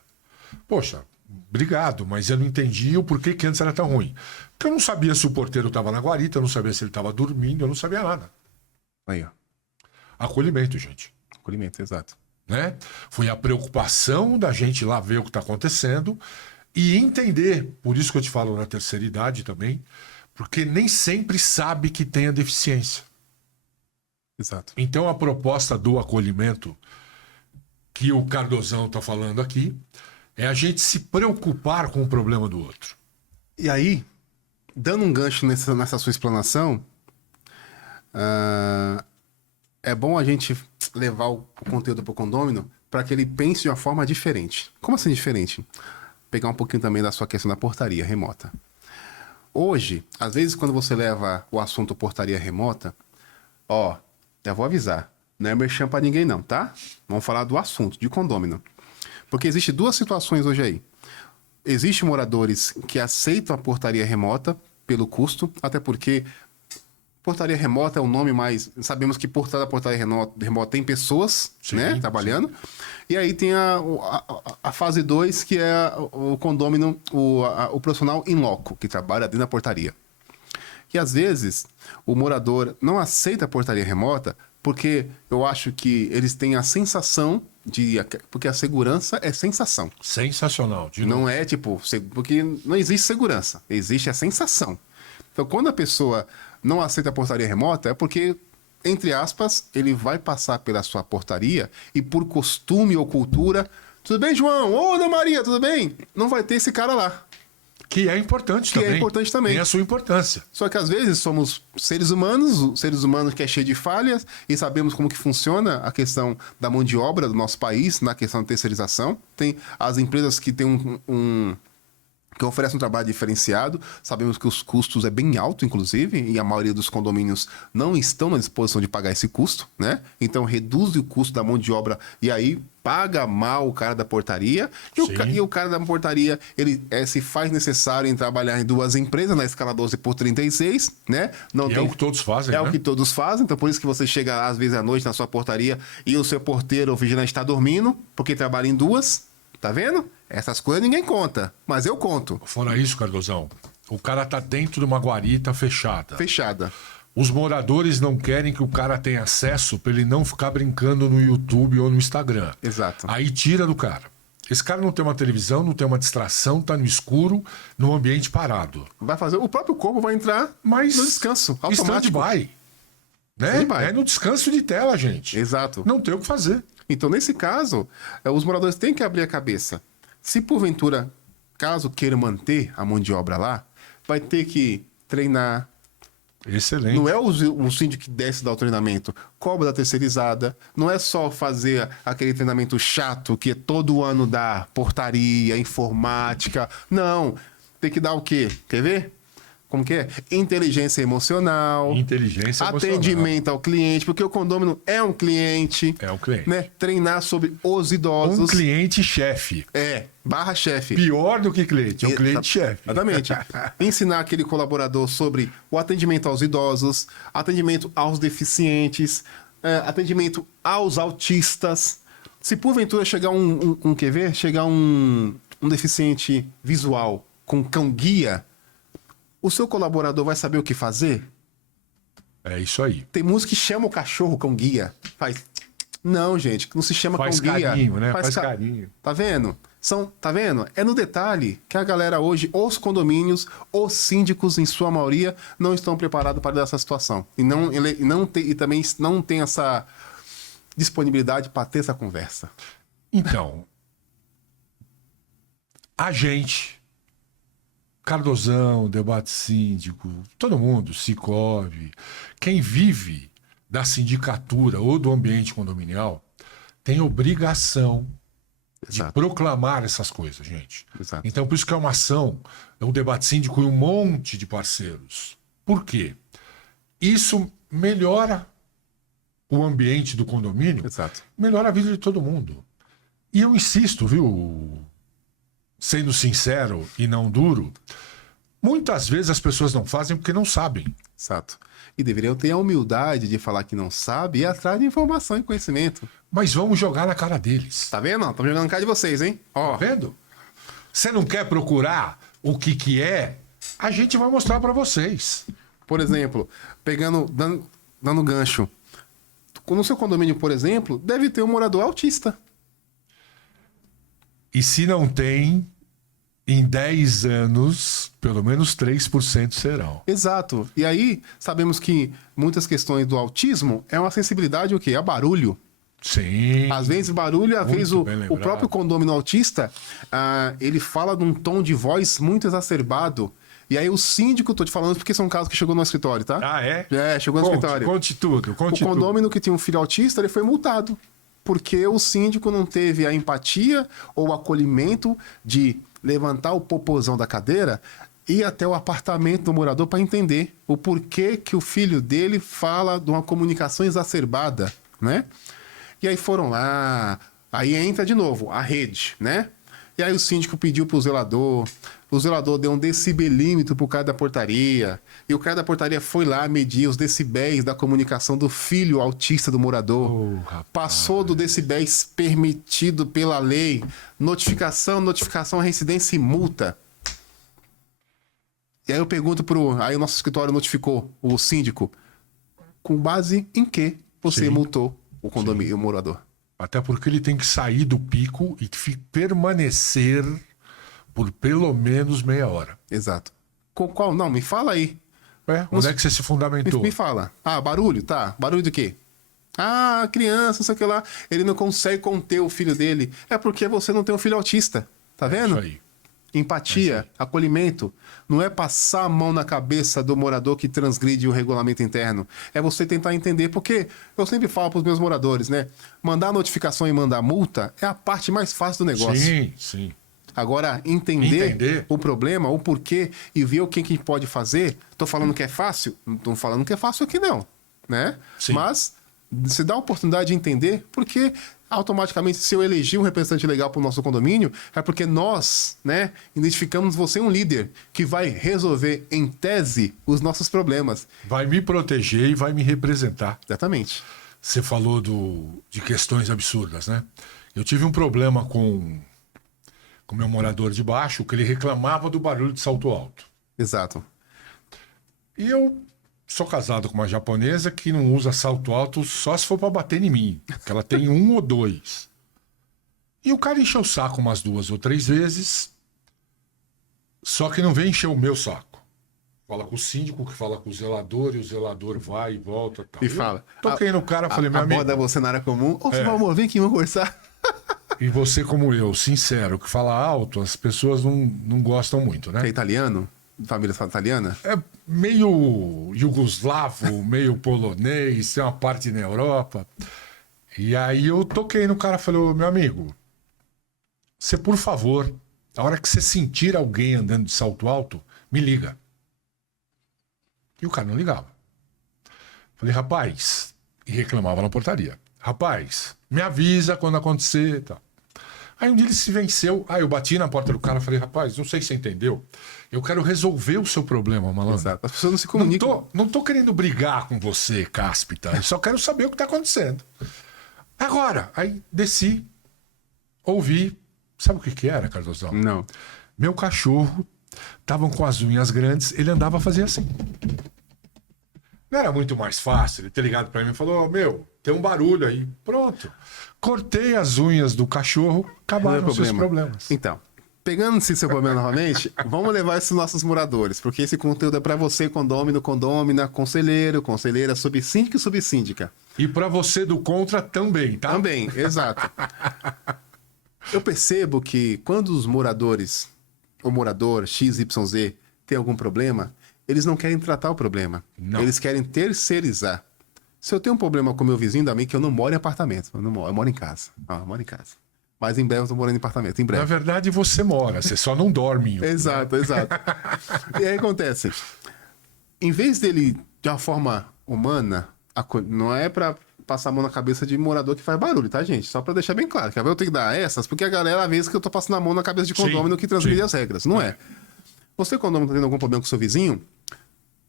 Poxa, obrigado, mas eu não entendi o porquê que antes era tão ruim. Porque eu não sabia se o porteiro estava na guarita, eu não sabia se ele estava dormindo, eu não sabia nada. Aí, ó. Acolhimento, gente. Acolhimento, exato. Né? Foi a preocupação da gente lá ver o que está acontecendo e entender. Por isso que eu te falo na terceira idade também, porque nem sempre sabe que tem a deficiência. Exato. Então a proposta do acolhimento que o Cardozão está falando aqui é a gente se preocupar com o problema do outro. E aí, dando um gancho nessa sua explanação, é bom a gente levar o conteúdo para o condômino para que ele pense de uma forma diferente. Como assim diferente? Pegar um pouquinho também da sua questão da portaria remota. Hoje, às vezes, quando você leva o assunto portaria remota, ó, já vou avisar, não é merchan para ninguém não, tá? Vamos falar do assunto, de condômino. Porque existem duas situações hoje aí. Existem moradores que aceitam a portaria remota pelo custo, até porque portaria remota é o nome mais... Sabemos que por trás da portaria remota tem pessoas, Sim, né, trabalhando. Sim. E aí tem a fase 2, que é o condômino, o profissional in loco, que trabalha dentro da portaria. E às vezes o morador não aceita a portaria remota porque eu acho que eles têm a sensação de... Porque a segurança é sensação. Sensacional. Não é tipo... Porque não existe segurança. Existe a sensação. Então, quando a pessoa não aceita a portaria remota, é porque, entre aspas, ele vai passar pela sua portaria e por costume ou cultura... Tudo bem, João? Ô, Ana Maria, tudo bem? Não vai ter esse cara lá. Que é importante também. Que é importante também. Tem a sua importância. Só que às vezes somos seres humanos que é cheio de falhas e sabemos como que funciona a questão da mão de obra do nosso país na questão da terceirização. Tem as empresas que têm que oferece um trabalho diferenciado. Sabemos que os custos é bem alto, inclusive, e a maioria dos condomínios não estão na disposição de pagar esse custo, né? Então reduz o custo da mão de obra e aí paga mal o cara da portaria. E o cara da portaria, ele se faz necessário em trabalhar em 2 empresas na escala 12 por 36, né? Não E tem... é o que todos fazem, É né? o que todos fazem, então por isso que você chega às vezes à noite na sua portaria e o seu porteiro ou vigilante está dormindo, porque trabalha em 2, tá vendo? Essas coisas ninguém conta, mas eu conto. Fora isso, Cardozão, o cara tá dentro de uma guarita fechada. Fechada. Os moradores não querem que o cara tenha acesso para ele não ficar brincando no YouTube ou no Instagram. Exato. Aí tira do cara. Esse cara não tem uma televisão, não tem uma distração, tá no escuro, num ambiente parado. Vai fazer, o próprio corpo vai entrar Mas no descanso automático. Stand-by. Né? Stand-by. É no descanso de tela, gente. Exato. Não tem o que fazer. Então, nesse caso, os moradores têm que abrir a cabeça. Se porventura, caso queiram manter a mão de obra lá, vai ter que treinar. Excelente. Não é o síndico que desce dar o treinamento, cobra da terceirizada. Não é só fazer aquele treinamento chato que todo ano dá portaria, informática. Não. Tem que dar o quê? Quer ver? Como que é? Inteligência emocional. Inteligência emocional. Atendimento ao cliente, porque o condômino é um cliente. É um cliente. Né? Treinar sobre os idosos. Um cliente-chefe. Barra chefe. Pior do que cliente, é um cliente-chefe. Exatamente. Ensinar aquele colaborador sobre o atendimento aos idosos, atendimento aos deficientes, atendimento aos autistas. Se porventura chegar chegar um deficiente visual com cão-guia, o seu colaborador vai saber o que fazer? É isso aí. Tem música que chama o cachorro cão-guia. Faz... Não, gente, não se chama Faz cão-guia. carinho, né? Faz carinho. Tá vendo? Tá vendo? É no detalhe que a galera hoje, os condomínios, os síndicos, em sua maioria, não estão preparados para essa situação. E também não tem essa disponibilidade para ter essa conversa. Então, a gente, Cardozão, Debate Síndico, todo mundo, Sicoob, quem vive da sindicatura ou do ambiente condominial, tem obrigação de proclamar essas coisas, gente. Exato. Então, por isso que é uma ação, é um Debate Síndico e um monte de parceiros. Por quê? Isso melhora o ambiente do condomínio, Exato. melhora a vida de todo mundo. E eu insisto, viu, sendo sincero e não duro, muitas vezes as pessoas não fazem porque não sabem. Exato. E deveriam ter a humildade de falar que não sabe e ir atrás de informação e conhecimento. Mas vvamos jogar na cara deles. Tá vendo? Estamos jogando na cara de vocês, hein? Ó. Tá vendo? Você não quer procurar o que é? A gente vai mostrar para vocês. Por exemplo, dando gancho. No seu condomínio, por exemplo, deve ter um morador autista. E se não tem, em 10 anos, pelo menos 3% serão. Exato. E aí, sabemos que muitas questões do autismo é uma sensibilidade o quê? A barulho. Sim. Às vezes barulho, às Muito vezes bem o lembrado. próprio condômino autista, ele fala num tom de voz muito exacerbado. E aí o síndico, tô te falando porque são casos que chegou no escritório, tá? Ah, é? Chegou no escritório. Conte tudo, O conte tudo. condômino que tinha um filho autista, ele foi multado. Porque o síndico não teve a empatia ou o acolhimento de levantar o popozão da cadeira e ir até o apartamento do morador para entender o porquê que o filho dele fala de uma comunicação exacerbada, né? E aí foram lá, aí entra de novo a rede, né? E aí o síndico pediu pro zelador, o zelador deu um decibelímetro pro cara da portaria, e o cara da portaria foi lá medir os decibéis da comunicação do filho autista do morador. Oh, rapaz. Passou do decibéis permitido pela lei, notificação, reincidência e multa. E aí eu pergunto aí o nosso escritório notificou o síndico, com base em que você Sim. multou o condomínio, o morador? Até porque ele tem que sair do pico e permanecer por pelo menos meia hora. Exato. Com qual? Não, me fala aí. Onde é que você se fundamentou? Me fala. Ah, barulho? Tá. Barulho do quê? Ah, criança, não sei o que lá. Ele não consegue conter o filho dele. É porque você não tem um filho autista. Tá vendo? Isso aí. Empatia, acolhimento. Não é passar a mão na cabeça do morador que transgride o regulamento interno. É você tentar entender. Porque eu sempre falo para os meus moradores, né? Mandar notificação e mandar multa é a parte mais fácil do negócio. Sim, sim. Agora, entender Entender. o problema, o porquê e ver o que a gente pode fazer. Tô falando que é fácil? Não tô falando que é fácil aqui, não. Né? Sim. Mas você dá a oportunidade de entender porque automaticamente, se eu eleger um representante legal para o nosso condomínio, é porque nós, né, identificamos você um líder que vai resolver, em tese, os nossos problemas. Vai me proteger e vai me representar. Exatamente. Você falou de questões absurdas, né? Eu tive um problema com meu morador de baixo, que ele reclamava do barulho de salto alto. Exato. E eu sou casado com uma japonesa que não usa salto alto só se for para bater em mim, que ela tem 1 ou 2. E o cara encheu o saco umas 2 ou 3 vezes, só que não vem encher o meu saco. Fala com o síndico, que fala com o zelador, e o zelador vai e volta. Tal. E fala. Toquei no cara, falei, meu amigo... Aborda você na área comum. Ô, Valmor, vem aqui, vamos conversar. E você como eu, sincero, que fala alto, as pessoas não gostam muito, Você é né? italiano? Família italiana? É meio iugoslavo, meio polonês, tem uma parte na Europa. E aí eu toquei no cara e falei, ô, meu amigo, você, por favor, a hora que você sentir alguém andando de salto alto, me liga. E o cara não ligava. Falei, rapaz, e reclamava na portaria. Rapaz, me avisa quando acontecer e tal. Aí um dia ele se venceu. Aí eu bati na porta do cara e falei, rapaz, não sei se você entendeu. Eu quero resolver o seu problema, malandro. Exato. As pessoas não se comunicam. Não tô querendo brigar com você, cáspita. Eu só quero saber o que tá acontecendo. Agora, aí desci, ouvi. Sabe o que que era, Cardozão? Não. Meu cachorro estavam com as unhas grandes, ele andava a fazer assim. Não era muito mais fácil ele ter ligado pra mim e falou, meu, tem um barulho aí. Pronto. Cortei as unhas do cachorro, acabaram os seus problemas. Então, pegando esse seu problema novamente, vamos levar esses nossos moradores, porque esse conteúdo é para você, condômino, condômina, conselheiro, conselheira, subsíndico e subsíndica. E pra você do contra também, tá? Também, exato. Eu percebo que quando os moradores, o morador XYZ, tem algum problema, eles não querem tratar o problema. Não. Eles querem terceirizar. Se eu tenho um problema com meu vizinho, também que eu não moro em apartamento. Eu moro em casa. Eu moro em casa. Mas em breve eu tô morando em apartamento. Em Na breve. verdade, você mora, você só não dorme. Exato, exato. E aí acontece. Em vez dele, de uma forma humana, não é pra passar a mão na cabeça de morador que faz barulho, tá, gente? Só pra deixar bem claro. Que eu tenho que dar essas, porque a galera, às vezes, que eu tô passando a mão na cabeça de condômino que transgride as regras. Não é. Você, condômino, tá tendo algum problema com o seu vizinho,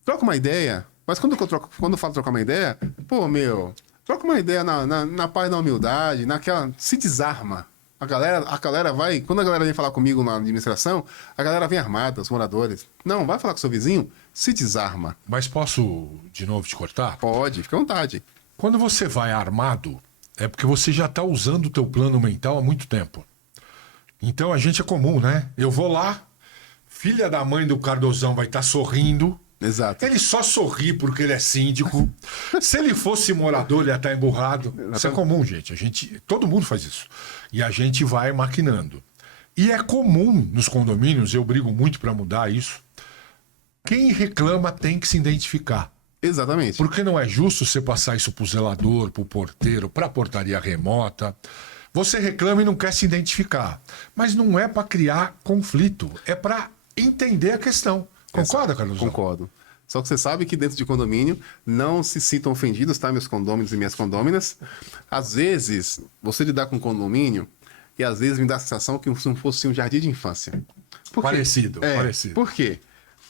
troca uma ideia. Mas quando eu falo trocar uma ideia, pô, meu, troca uma ideia na paz, na humildade, naquela. Se desarma. A galera vai. Quando a galera vem falar comigo na administração, a galera vem armada, os moradores. Não, vai falar com o seu vizinho, se desarma. Mas posso, de novo, te cortar? Pode, fica à vontade. Quando você vai armado, é porque você já está usando o teu plano mental há muito tempo. Então a gente é comum, né? Eu vou lá, filha da mãe do Cardozão vai estar sorrindo. Exato. Ele só sorri porque ele é síndico. Se ele fosse morador, ele ia estar emburrado. Isso é comum, gente. Todo mundo faz isso. E a gente vai maquinando. E é comum nos condomínios, eu brigo muito para mudar isso. Quem reclama tem que se identificar. Exatamente. Porque não é justo você passar isso pro zelador, pro porteiro, pra portaria remota. Você reclama e não quer se identificar. Mas não é para criar conflito, é para entender a questão. Concorda, Carlos? Concordo. Só que você sabe que dentro de condomínio não se sintam ofendidos, tá, meus condôminos e minhas condôminas? Às vezes, você lidar com condomínio e às vezes me dá a sensação que se não fosse um jardim de infância. Por quê? Parecido. Por quê?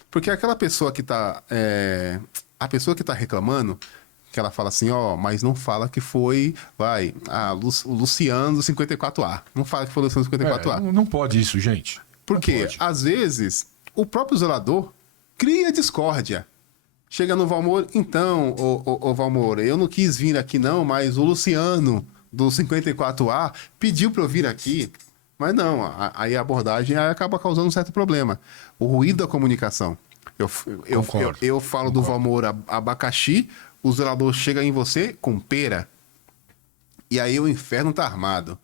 Porque aquela pessoa que tá... A pessoa que tá reclamando, que ela fala assim, mas não fala que foi, o Luciano do 54A. Não fala que foi o Luciano do 54A. Não pode isso, gente. Porque, às vezes, o próprio zelador cria discórdia. Chega no Valmor, então, ô Valmor, eu não quis vir aqui não, mas o Luciano do 54A pediu para eu vir aqui. Mas não, aí a abordagem acaba causando um certo problema. O ruído da comunicação. Eu falo do Valmor abacaxi, o zelador chega em você com pera. E aí o inferno tá armado.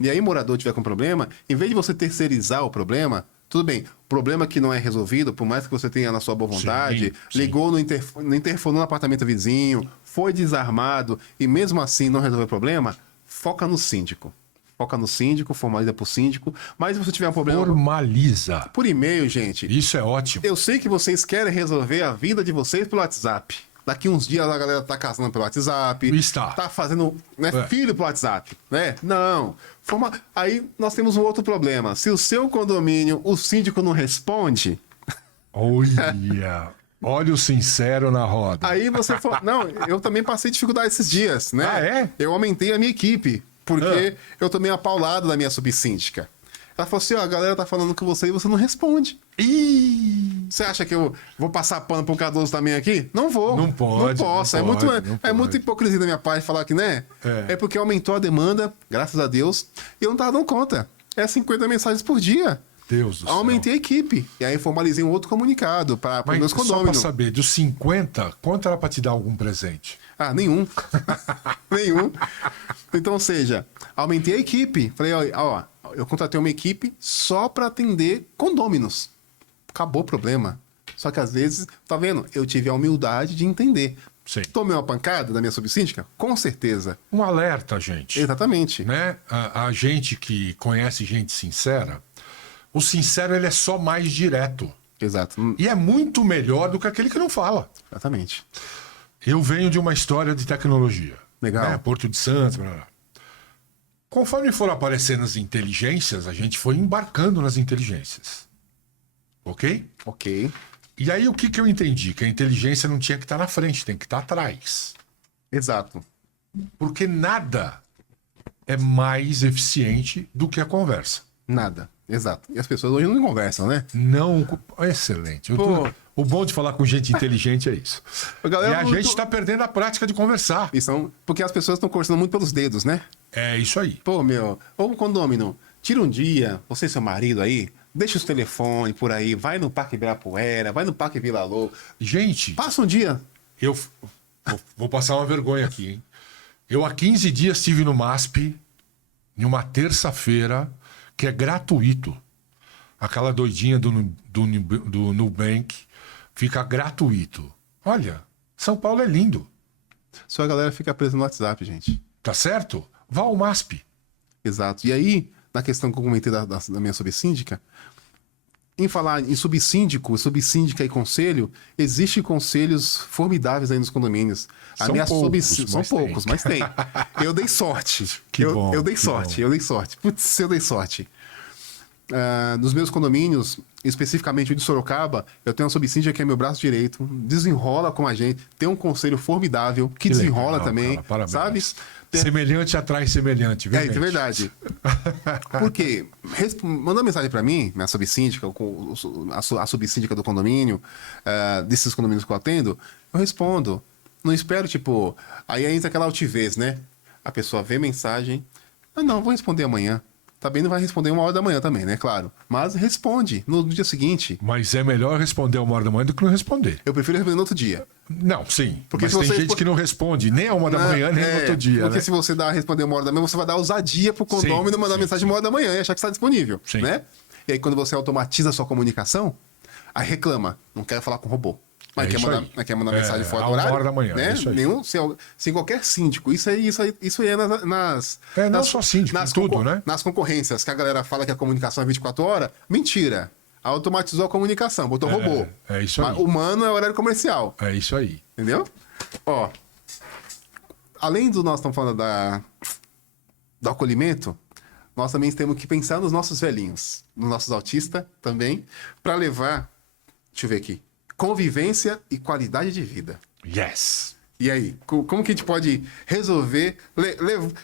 E aí o morador tiver com problema, em vez de você terceirizar o problema, tudo bem, problema que não é resolvido, por mais que você tenha na sua boa vontade, sim. ligou no interfonou no apartamento vizinho, foi desarmado e mesmo assim não resolveu o problema, foca no síndico. foca no síndico, formaliza pro síndico. Mas se você tiver um problema Formaliza. por e-mail, gente, Isso é ótimo. eu sei que vocês querem resolver a vida de vocês pelo WhatsApp. Daqui uns dias a galera tá casando pelo WhatsApp. Está. Tá fazendo É. filho pelo WhatsApp, né? Não. Aí nós temos um outro problema. Se o seu condomínio, o síndico não responde, Olha o sincero na roda. aí você fala... Não, eu também passei dificuldade esses dias, né? Ah, é? Eu aumentei a minha equipe, porque eu tomei a paulada da minha subsíndica. Ela falou assim, ó, a galera tá falando com você e você não responde. Ih! Você acha que eu vou passar pano pro Cardoso também aqui? Não vou. Não pode, Não posso. não pode, não É muito pode. hipocrisia da minha parte falar que, né? É porque aumentou a demanda, graças a Deus, e eu não tava dando conta. É 50 mensagens por dia. Deus do céu. Aumentei a equipe. E aí formalizei um outro comunicado para os Mas meus só pra condôminos. saber, dos 50, quanto era pra te dar algum presente? Ah, nenhum. Nenhum. Então, ou seja, aumentei a equipe. Falei, ó, eu contratei uma equipe só para atender condôminos. Acabou o problema. Só que às vezes, tá vendo? Eu tive a humildade de entender. Sim. Tomei uma pancada da minha subsíndica? Com certeza. Um alerta, gente. Exatamente. Né? A gente que conhece gente sincera, o sincero ele é só mais direto. Exato. E é muito melhor do que aquele que não fala. Exatamente. Eu venho de uma história de tecnologia. Legal. Né? Porto de Santos, blá, blá. Conforme foram aparecendo as inteligências, a gente foi embarcando nas inteligências. Ok? Ok. E aí o que eu entendi? Que a inteligência não tinha que estar na frente, tem que estar atrás. Exato. Porque nada é mais eficiente do que a conversa. Nada. Exato. E as pessoas hoje não conversam, né? Não. Excelente. Pô. O bom de falar com gente inteligente é isso. A galera E a muito- gente está perdendo a prática de conversar. Porque as pessoas estão conversando muito pelos dedos, né? É isso aí. Pô, meu, ô condômino, tira um dia, você e seu marido aí, deixa os telefones por aí, vai no Parque Ibirapuera, vai no Parque Vila Lô, Gente, passa um dia. eu vou passar uma vergonha aqui, hein? Eu há 15 dias estive no MASP, em uma terça-feira, que é gratuito. Aquela doidinha do Nubank fica gratuito. Olha, São Paulo é lindo. Só a galera fica presa no WhatsApp, gente. Tá certo? Vá ao MASP. Exato. E aí, na questão que eu comentei da minha subsíndica, em falar em subsíndico, subsíndica e conselho, existem conselhos formidáveis aí nos condomínios. São poucos, São mas tem. poucos, mas tem. Eu dei sorte. Que bom, eu dei que sorte, bom. eu dei sorte. Putz, eu dei sorte. Nos meus condomínios, especificamente o de Sorocaba, eu tenho uma subsíndica que é meu braço direito, desenrola com a gente, tem um conselho formidável, que desenrola legal, também, cara, parabéns. sabe? Semelhante atrai semelhante, viu, É, isso é gente? verdade. Porque mandou mensagem pra mim, minha subsíndica, a subsíndica do condomínio, desses condomínios que eu atendo, eu respondo. Não espero, tipo... Aí entra aquela altivez, né? A pessoa vê mensagem, não, vou responder amanhã. Também não vai responder 1h da manhã também, né? Claro. Mas responde no dia seguinte. Mas é melhor responder 1h da manhã do que não responder. Eu prefiro responder no outro dia. Não, sim. Porque Mas se tem você gente que não responde nem a 1h da manhã, nem no outro dia, Porque né? se você responder 1h da manhã, você vai dar ousadia pro condômino Sim, mandar sim, mensagem 1h da manhã e achar que está disponível, Sim. né? E aí quando você automatiza a sua comunicação, aí reclama, não quer falar com robô. Mas É quer isso mandar, aí. mas quer mandar mensagem fora à do horário. 1h da manhã, Né? é isso aí. Sem qualquer síndico. Isso aí é nas Não só síndico, em tudo, né? Nas concorrências, que a galera fala que a comunicação é 24 horas. Mentira. Automatizou a comunicação, botou robô. é isso Mas aí. humano é horário comercial. É isso aí. Entendeu? Ó, além do nós estamos falando do acolhimento, nós também temos que pensar nos nossos velhinhos, nos nossos autistas também, para levar, deixa eu ver aqui, convivência e qualidade de vida. Yes. E aí, como que a gente pode resolver,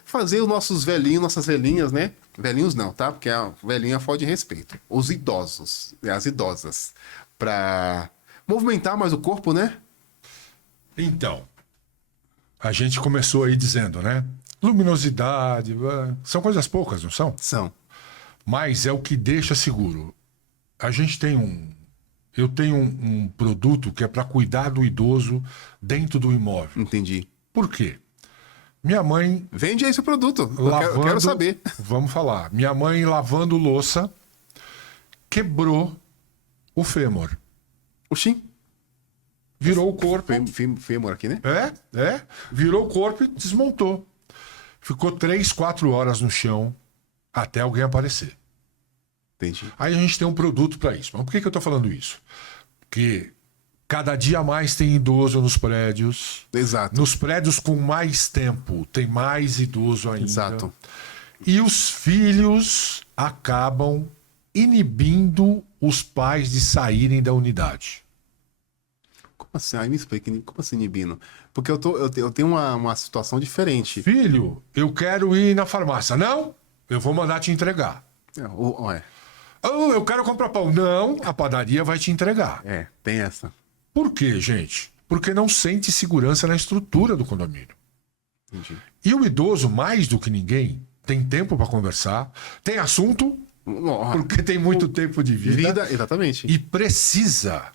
fazer os nossos velhinhos, nossas velhinhas, né? Velhinhos não, tá? Porque a velhinha é falta de respeito. Os idosos, as idosas, para movimentar mais o corpo, né? Então, a gente começou aí dizendo, né? Luminosidade, são coisas poucas, não são? São. Mas é o que deixa seguro. A gente tem eu tenho um produto que é para cuidar do idoso dentro do imóvel. Entendi. Por quê? Minha mãe Vende aí esse produto. lavando... Eu quero saber. Vamos falar. Minha mãe lavando louça quebrou o fêmur. Oxi. Virou o corpo. Fêmur aqui, né? Virou o corpo e desmontou. Ficou 3, 4 horas no chão. até alguém aparecer. Entendi. Aí a gente tem um produto para isso. Mas por que eu estou falando isso? Porque cada dia mais tem idoso nos prédios. Exato. Nos prédios com mais tempo, tem mais idoso ainda. Exato. E os filhos acabam inibindo os pais de saírem da unidade. Como assim? Aí me explica, como assim inibindo? Porque eu tenho uma situação diferente. Filho, eu quero ir na farmácia. Não, eu vou mandar te entregar. Ué, Oh, eu quero comprar pão. Não, a padaria vai te entregar. tem essa. Por quê, gente? Porque não sente segurança na estrutura do condomínio. Entendi. E o idoso, mais do que ninguém, tem tempo para conversar, tem assunto, porque tem muito tempo de vida. Exatamente. E precisa,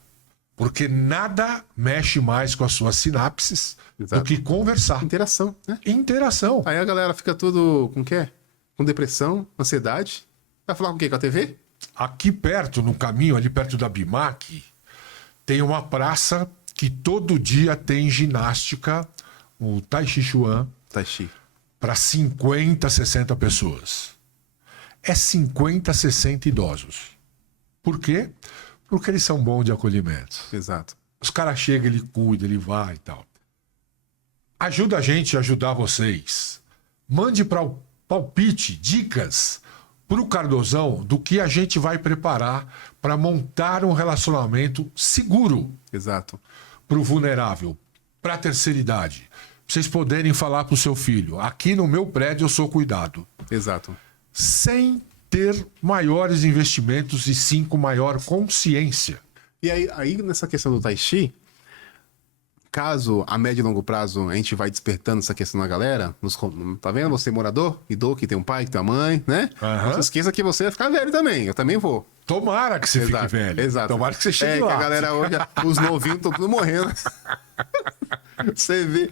porque nada mexe mais com as suas sinapses Exato. do que conversar. Interação, né? Interação. Aí a galera fica tudo com o quê? Com depressão, ansiedade. Vai falar com o quê? Com a TV? Aqui perto, no caminho, ali perto da Bimac, tem uma praça que todo dia tem ginástica, o Tai Chi Chuan, Taishi. para 50, 60 pessoas. É 50, 60 idosos. Por quê? Porque eles são bons de acolhimento. Exato. Os caras chegam, ele cuida, ele vai e tal. Ajuda a gente a ajudar vocês. Mande para o palpite, dicas para o Cardozão do que a gente vai preparar para montar um relacionamento seguro Exato. para o vulnerável, para a terceira idade. Pra vocês poderem falar para o seu filho, aqui no meu prédio eu sou cuidado. Exato. Sem ter maiores investimentos e sim com maior consciência. E aí nessa questão do Tai Chi, caso a médio e longo prazo a gente vai despertando essa questão na galera, tá vendo? Você morador, idoso, que tem um pai, que tem uma mãe, né? Aham. Não se esqueça que você vai ficar velho também. Eu também vou. Tomara que você fique velho. Exato. Tomara que você chegue que lá. a galera hoje, os novinhos estão tudo morrendo. Você vê,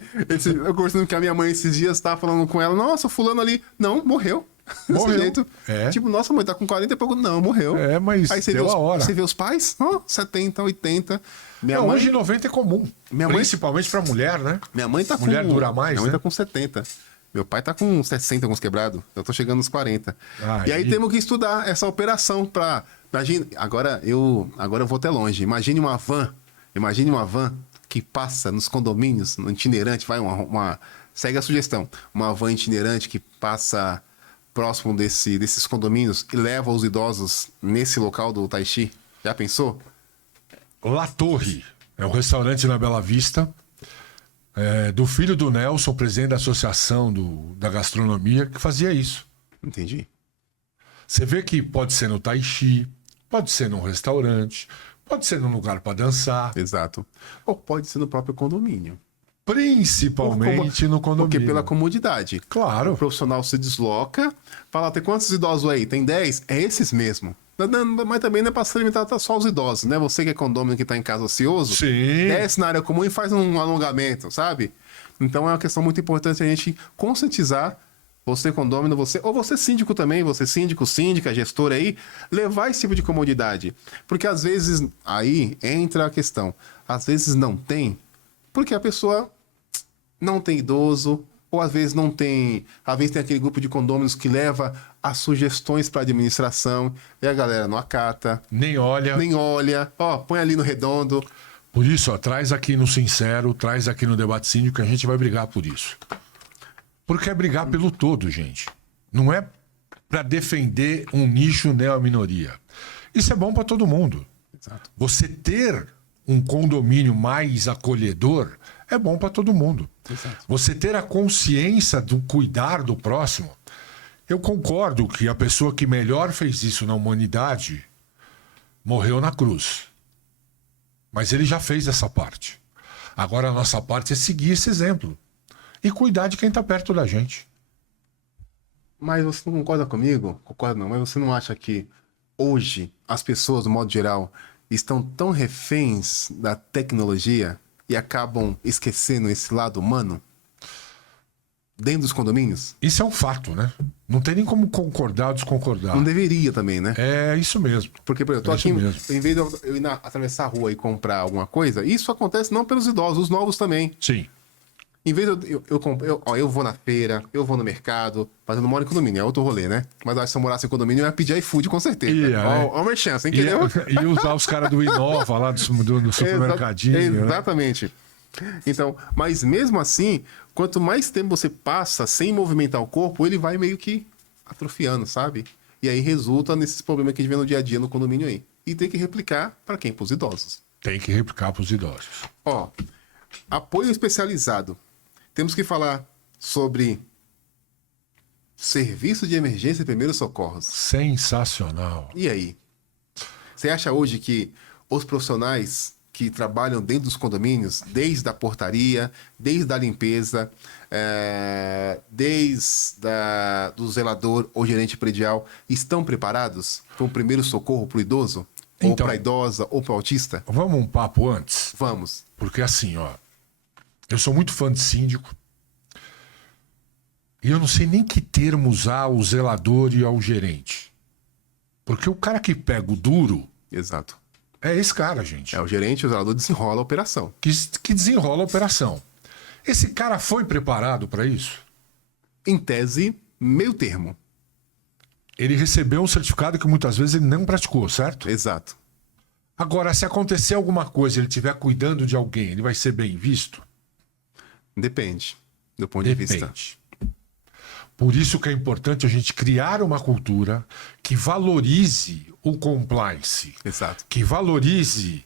eu conversando com a minha mãe esses dias, tava falando com ela, nossa, fulano ali, não, morreu. Morreu. Desse jeito. É. Tipo, nossa, mãe tá com 40 e pouco, não, morreu. É, mas aí você deu a hora. Você vê os pais, 70, 80. Minha Não, mãe, hoje 90 é comum. Minha mãe- Principalmente para mulher, né? minha mãe tá Mulher com... dura mais, Minha mãe né? tá com 70. Meu pai tá com 60, alguns quebrados. Eu tô chegando nos 40. E aí Aí. temos que estudar essa operação pra... Imagina, agora eu vou até longe. Imagine uma van que passa nos condomínios, no itinerante, vai segue a sugestão. Uma van itinerante que passa próximo desses condomínios e leva os idosos nesse local do Tai Chi. Já pensou? La Torre é um restaurante na Bela Vista, do filho do Nelson, presidente da Associação da Gastronomia, que fazia isso. Entendi. Você vê que pode ser no Tai Chi, pode ser num restaurante, pode ser num lugar para dançar, Exato. Ou pode ser no próprio condomínio. principalmente no condomínio. Porque pela comodidade. Claro. O profissional se desloca, fala, tem quantos idosos aí? Tem 10? É esses mesmo. Mas também não é para se limitar só aos idosos, né? Você que é condômino, que tá em casa ocioso, Sim. desce na área comum e faz um alongamento, sabe? Então é uma questão muito importante a gente conscientizar, você condômino, ou você síndico também, você síndico, síndica, gestor aí, levar esse tipo de comodidade. Porque às vezes, aí entra a questão, às vezes não tem, porque a pessoa não tem idoso, ou às vezes não tem... Às vezes tem aquele grupo de condôminos que leva as sugestões para a administração e a galera não acata, Nem olha. nem olha, põe ali no redondo. Por isso, traz aqui no Sincero, traz aqui no Debate Síndico, que a gente vai brigar por isso. Porque é brigar pelo todo, gente. Não é para defender um nicho nem a minoria. Isso é bom para todo mundo. Exato. Você ter um condomínio mais acolhedor é bom para todo mundo. Exato. Você ter a consciência do cuidar do próximo. Eu concordo que a pessoa que melhor fez isso na humanidade morreu na cruz. Mas ele já fez essa parte. Agora a nossa parte é seguir esse exemplo. E cuidar de quem está perto da gente. Mas você não concorda comigo? Concorda não, mas você não acha que hoje as pessoas, do modo geral, estão tão reféns da tecnologia e acabam esquecendo esse lado humano? Dentro dos condomínios? Isso é um fato, né? Não tem nem como concordar ou desconcordar. Não deveria também, né? É isso mesmo. Porque, por exemplo, eu tô É isso aqui, mesmo. em vez de eu atravessar a rua e comprar alguma coisa, isso acontece não pelos idosos, os novos também. Sim. Em vez de eu vou na feira, eu vou no mercado, mas eu não moro em condomínio, é outro rolê, né? Mas eu acho que se eu morasse em condomínio, eu ia pedir iFood com certeza. Ó, uma chance, entendeu? E usar os caras do Inova lá do supermercadinho. Né? Exatamente. Então, mas mesmo assim, quanto mais tempo você passa sem movimentar o corpo, ele vai meio que atrofiando, sabe? E aí resulta nesses problemas que a gente vê no dia a dia no condomínio aí. E tem que replicar para quem? Para os idosos. Tem que replicar para os idosos. Ó, apoio especializado. Temos que falar sobre serviço de emergência e primeiros socorros. Sensacional. E aí? Você acha hoje que os profissionais que trabalham dentro dos condomínios, desde a portaria, desde a limpeza, do zelador ou gerente predial, estão preparados para o primeiro socorro para o idoso? Ou Então, para a idosa, ou para o autista? Vamos um papo antes? Vamos. Porque assim, ó, eu sou muito fã de síndico e eu não sei nem que termo usar ao zelador e ao gerente. Porque o cara que pega o duro Exato. é esse cara, gente. É o gerente, o zelador desenrola a operação. Que desenrola a operação. Esse cara foi preparado para isso? Em tese, meio termo. Ele recebeu um certificado que muitas vezes ele não praticou, certo? Exato. Agora, se acontecer alguma coisa, ele estiver cuidando de alguém, ele vai ser bem visto? Depende do ponto de vista. Depende. Por isso que é importante a gente criar uma cultura que valorize o compliance, Exato. que valorize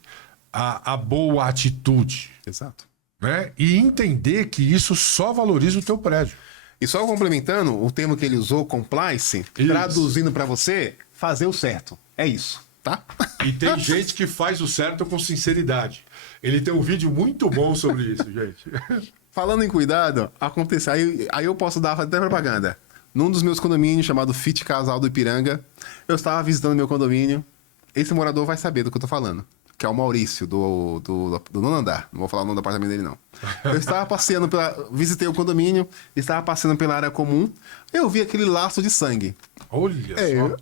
a boa atitude, Exato. né? E entender que isso só valoriza o teu prédio. E só complementando o termo que ele usou, compliance, Isso. traduzindo para você, fazer o certo. É isso, tá? E tem gente que faz o certo com sinceridade. Ele tem um vídeo muito bom sobre isso, gente. Falando em cuidado, acontece. Aí eu posso dar até propaganda. Num dos meus condomínios, chamado Fit Casal do Ipiranga, eu estava visitando meu condomínio. Esse morador vai saber do que eu tô falando. Que é o Maurício, do nono andar. Não vou falar o nome do apartamento dele, não. Eu estava passeando visitei o condomínio, estava passeando pela área comum, eu vi aquele laço de sangue. Olha só.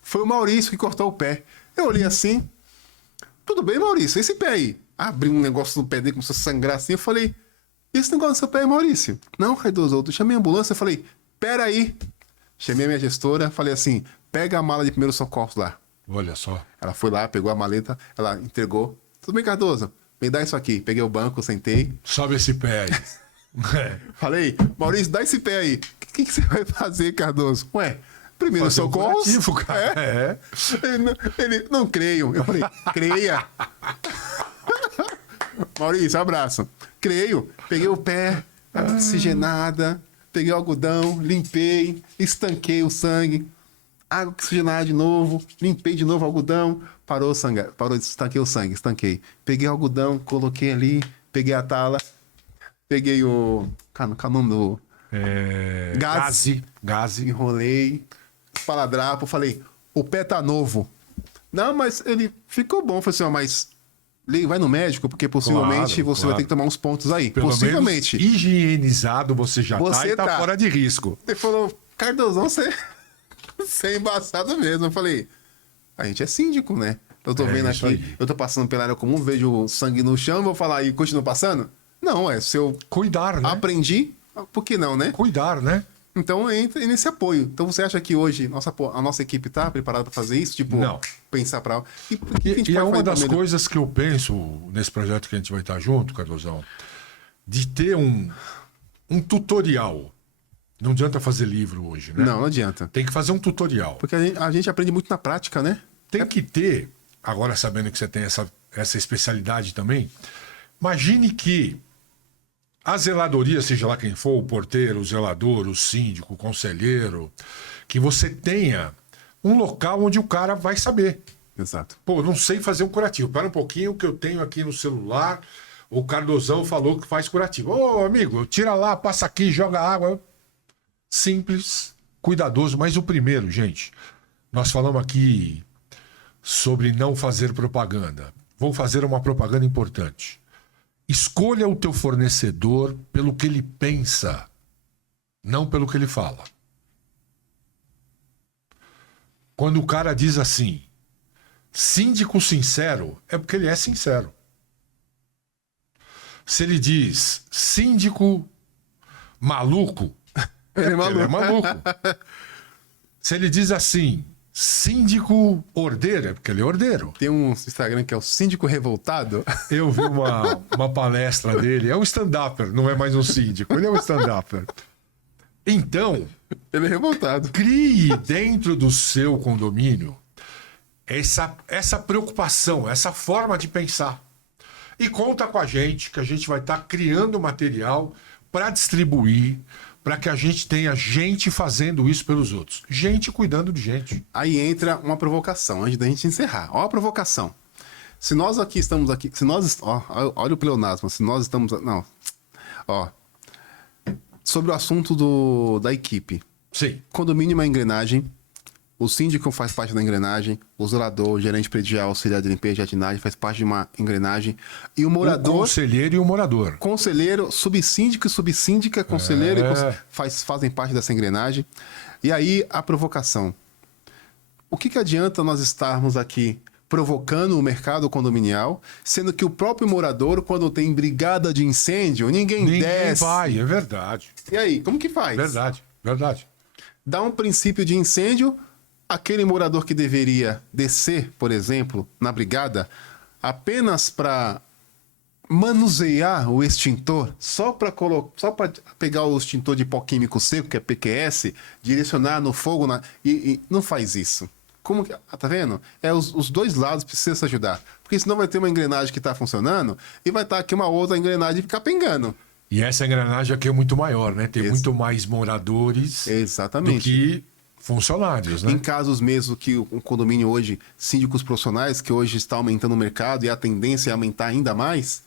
Foi o Maurício que cortou o pé. Eu olhei assim, tudo bem, Maurício, esse pé aí? Abri um negócio no pé dele, começou a sangrar assim, eu falei, esse negócio do seu pé é Maurício? Não, Raidoso, eu chamei a ambulância, eu falei, pera aí. Chamei a minha gestora, falei assim, pega a mala de primeiro socorro lá. Olha só. Ela foi lá, pegou a maleta, ela entregou. Tudo bem, Cardoso? Me dá isso aqui. Peguei o banco, sentei. Sobe esse pé aí. Falei, Maurício, dá esse pé aí. O que você vai fazer, Cardoso? Ué, primeiro Fazer um socorro. curativo, cara. É. Ele, não creio. Eu falei, creia. Maurício, abraço. Creio. Peguei o pé, oxigenada, peguei o algodão, limpei, estanquei o sangue. Água oxigenada de novo, limpei de novo o algodão, parou, estanquei o sangue, estanquei. Peguei o algodão, coloquei ali, peguei a tala, peguei o... Qual é o nome do... Gaze. Enrolei, espaladrapo, falei, o pé tá novo. Não, mas ele ficou bom. Falei assim, ó, mas vai no médico, porque possivelmente você vai ter que tomar uns pontos aí. Pelo possivelmente. Menos higienizado você já tá e tá fora de risco. Ele falou, Cardozão, você é embaçado mesmo. Eu falei, a gente é síndico, né? Eu tô vendo aqui, aí. eu tô passando pela área comum, vejo sangue no chão, vou falar e continuo passando? Não, se eu Cuidar, né? aprendi, por que não, né? Cuidar, né? Então entra nesse apoio. Então você acha que hoje a nossa equipe tá preparada para fazer isso? Tipo, não. Pensar para... E é uma das coisas que eu penso nesse projeto que a gente vai estar junto, Cardozão, de ter um tutorial. Não adianta fazer livro hoje, né? Não adianta. Tem que fazer um tutorial. Porque a gente aprende muito na prática, né? Tem que ter, agora sabendo que você tem essa especialidade também, imagine que a zeladoria, seja lá quem for, o porteiro, o zelador, o síndico, o conselheiro, que você tenha um local onde o cara vai saber. Exato. Pô, não sei fazer um curativo. Espera um pouquinho que eu tenho aqui no celular, o Cardozão falou que faz curativo. Ô, amigo, tira lá, passa aqui, joga água. Simples, cuidadoso, mas o primeiro, gente, nós falamos aqui sobre não fazer propaganda. Vou fazer uma propaganda importante. Escolha o teu fornecedor pelo que ele pensa, não pelo que ele fala. Quando o cara diz assim, síndico sincero, é porque ele é sincero. Se ele diz, síndico maluco, Ele é maluco. ele é maluco. Se ele diz assim, síndico ordeiro, é porque ele é ordeiro. Tem um Instagram que é o Síndico Revoltado. Eu vi uma palestra dele, é um stand-upper, não é mais um síndico, ele é um stand-upper. Então, Ele é revoltado. crie dentro do seu condomínio essa preocupação, essa forma de pensar. E conta com a gente, que a gente vai estar criando material para distribuir, para que a gente tenha gente fazendo isso pelos outros. Gente cuidando de gente. Aí entra uma provocação, antes da gente encerrar. Ó a provocação. Se nós aqui estamos aqui... Se nós... Ó, olha o pleonasmo. Se nós estamos... Não. Ó. Sobre o assunto da equipe. Sim. Condomínio é uma engrenagem. O síndico faz parte da engrenagem. O zelador, o gerente predial, auxiliar de limpeza e jardinagem faz parte de uma engrenagem. E o O morador... conselheiro e o morador. Conselheiro, subsíndico e subsíndica, conselheiro fazem parte dessa engrenagem. E aí a provocação. O que adianta nós estarmos aqui provocando o mercado condominial, sendo que o próprio morador, quando tem brigada de incêndio, ninguém desce. Vai, é verdade. E aí, como que faz? Verdade, verdade. Dá um princípio de incêndio, aquele morador que deveria descer, por exemplo, na brigada, apenas para manusear o extintor, só para pegar o extintor de pó químico seco, que é PQS, direcionar no fogo, e não faz isso. Como que, tá vendo? Os dois lados precisam se ajudar. Porque senão vai ter uma engrenagem que está funcionando e vai estar aqui uma outra engrenagem capengando. E essa engrenagem aqui é muito maior, né? Tem muito mais moradores Exatamente. do que funcionários, né? Em casos mesmo que um condomínio hoje, síndicos profissionais, que hoje está aumentando o mercado e a tendência é aumentar ainda mais,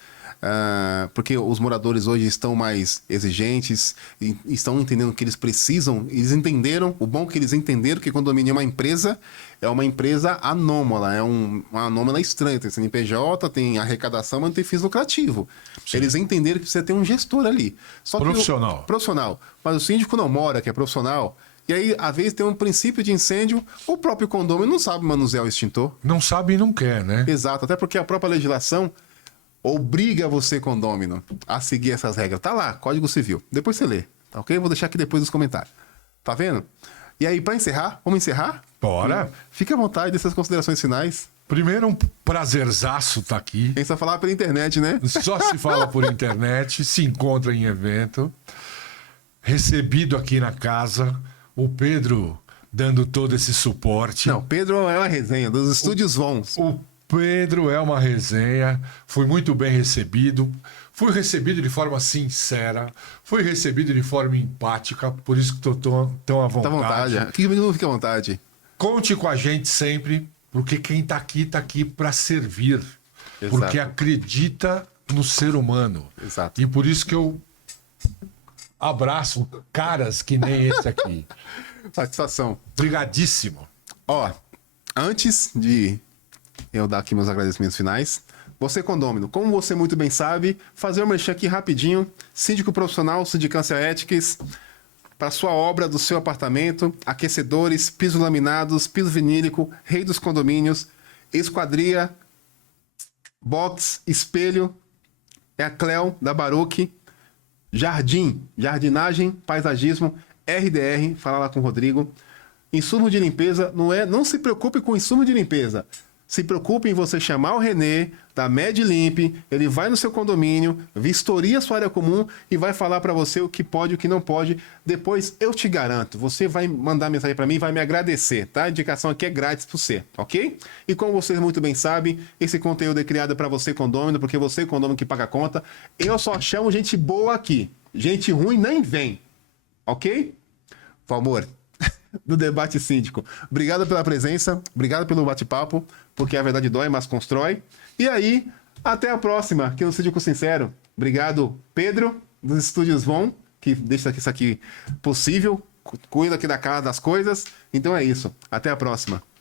porque os moradores hoje estão mais exigentes e estão entendendo que eles precisam, eles entenderam, o bom é que eles entenderam que condomínio é uma empresa anômala, uma anômala estranha, tem CNPJ, tem arrecadação, mas não tem fins lucrativo. Sim. Eles entenderam que precisa ter um gestor ali. Só profissional. Profissional. Mas o síndico não mora, que é profissional. E aí, às vezes, tem um princípio de incêndio, o próprio condomínio não sabe manusear o extintor. Não sabe e não quer, né? Exato, até porque a própria legislação obriga você, condômino, a seguir essas regras. Tá lá, Código Civil. Depois você lê, tá ok? Vou deixar aqui depois nos comentários. Tá vendo? E aí, para encerrar, vamos encerrar? Bora. Fique à vontade dessas considerações finais. Primeiro, um prazerzaço estar aqui. Tem que falar pela internet, né? Só se fala por internet, se encontra em evento. Recebido aqui na casa, o Pedro dando todo esse suporte. Não, Pedro é uma resenha dos estúdios Vons. O Pedro é uma resenha, fui muito bem recebido, fui recebido de forma sincera, fui recebido de forma empática, por isso que estou tão à vontade. Tá à vontade, aqui não fica à vontade. Conte com a gente sempre, porque quem está aqui para servir, Exato. porque acredita no ser humano. Exato. E por isso que eu abraço caras que nem esse aqui. Satisfação. Obrigadíssimo. Ó, antes de eu dar aqui meus agradecimentos finais, você, condômino, como você muito bem sabe, fazer um merchan aqui rapidinho, síndico profissional, Sindicância Éticas, para sua obra do seu apartamento, aquecedores, piso laminados, piso vinílico, rei dos condomínios, esquadria, box, espelho, é a Cleo da Baruch, jardinagem, paisagismo, RDR, fala lá com o Rodrigo. Insumo de limpeza, não se preocupe com insumo de limpeza. Se preocupe em você chamar o Renê da MedLimp, ele vai no seu condomínio, vistoria a sua área comum e vai falar para você o que pode e o que não pode. Depois, eu te garanto, você vai mandar mensagem para mim e vai me agradecer, tá? A indicação aqui é grátis para você, ok? E como vocês muito bem sabem, esse conteúdo é criado para você, condômino, porque você, condômino, que paga a conta. Eu só chamo gente boa aqui. Gente ruim nem vem, ok? Valmor, do Debate Síndico. Obrigado pela presença, obrigado pelo bate-papo, porque a verdade dói, mas constrói. E aí, até a próxima, aqui no Síndico Sincero. Obrigado, Pedro, dos Estúdios Von, que deixa isso aqui possível, cuida aqui da casa das coisas. Então é isso. Até a próxima.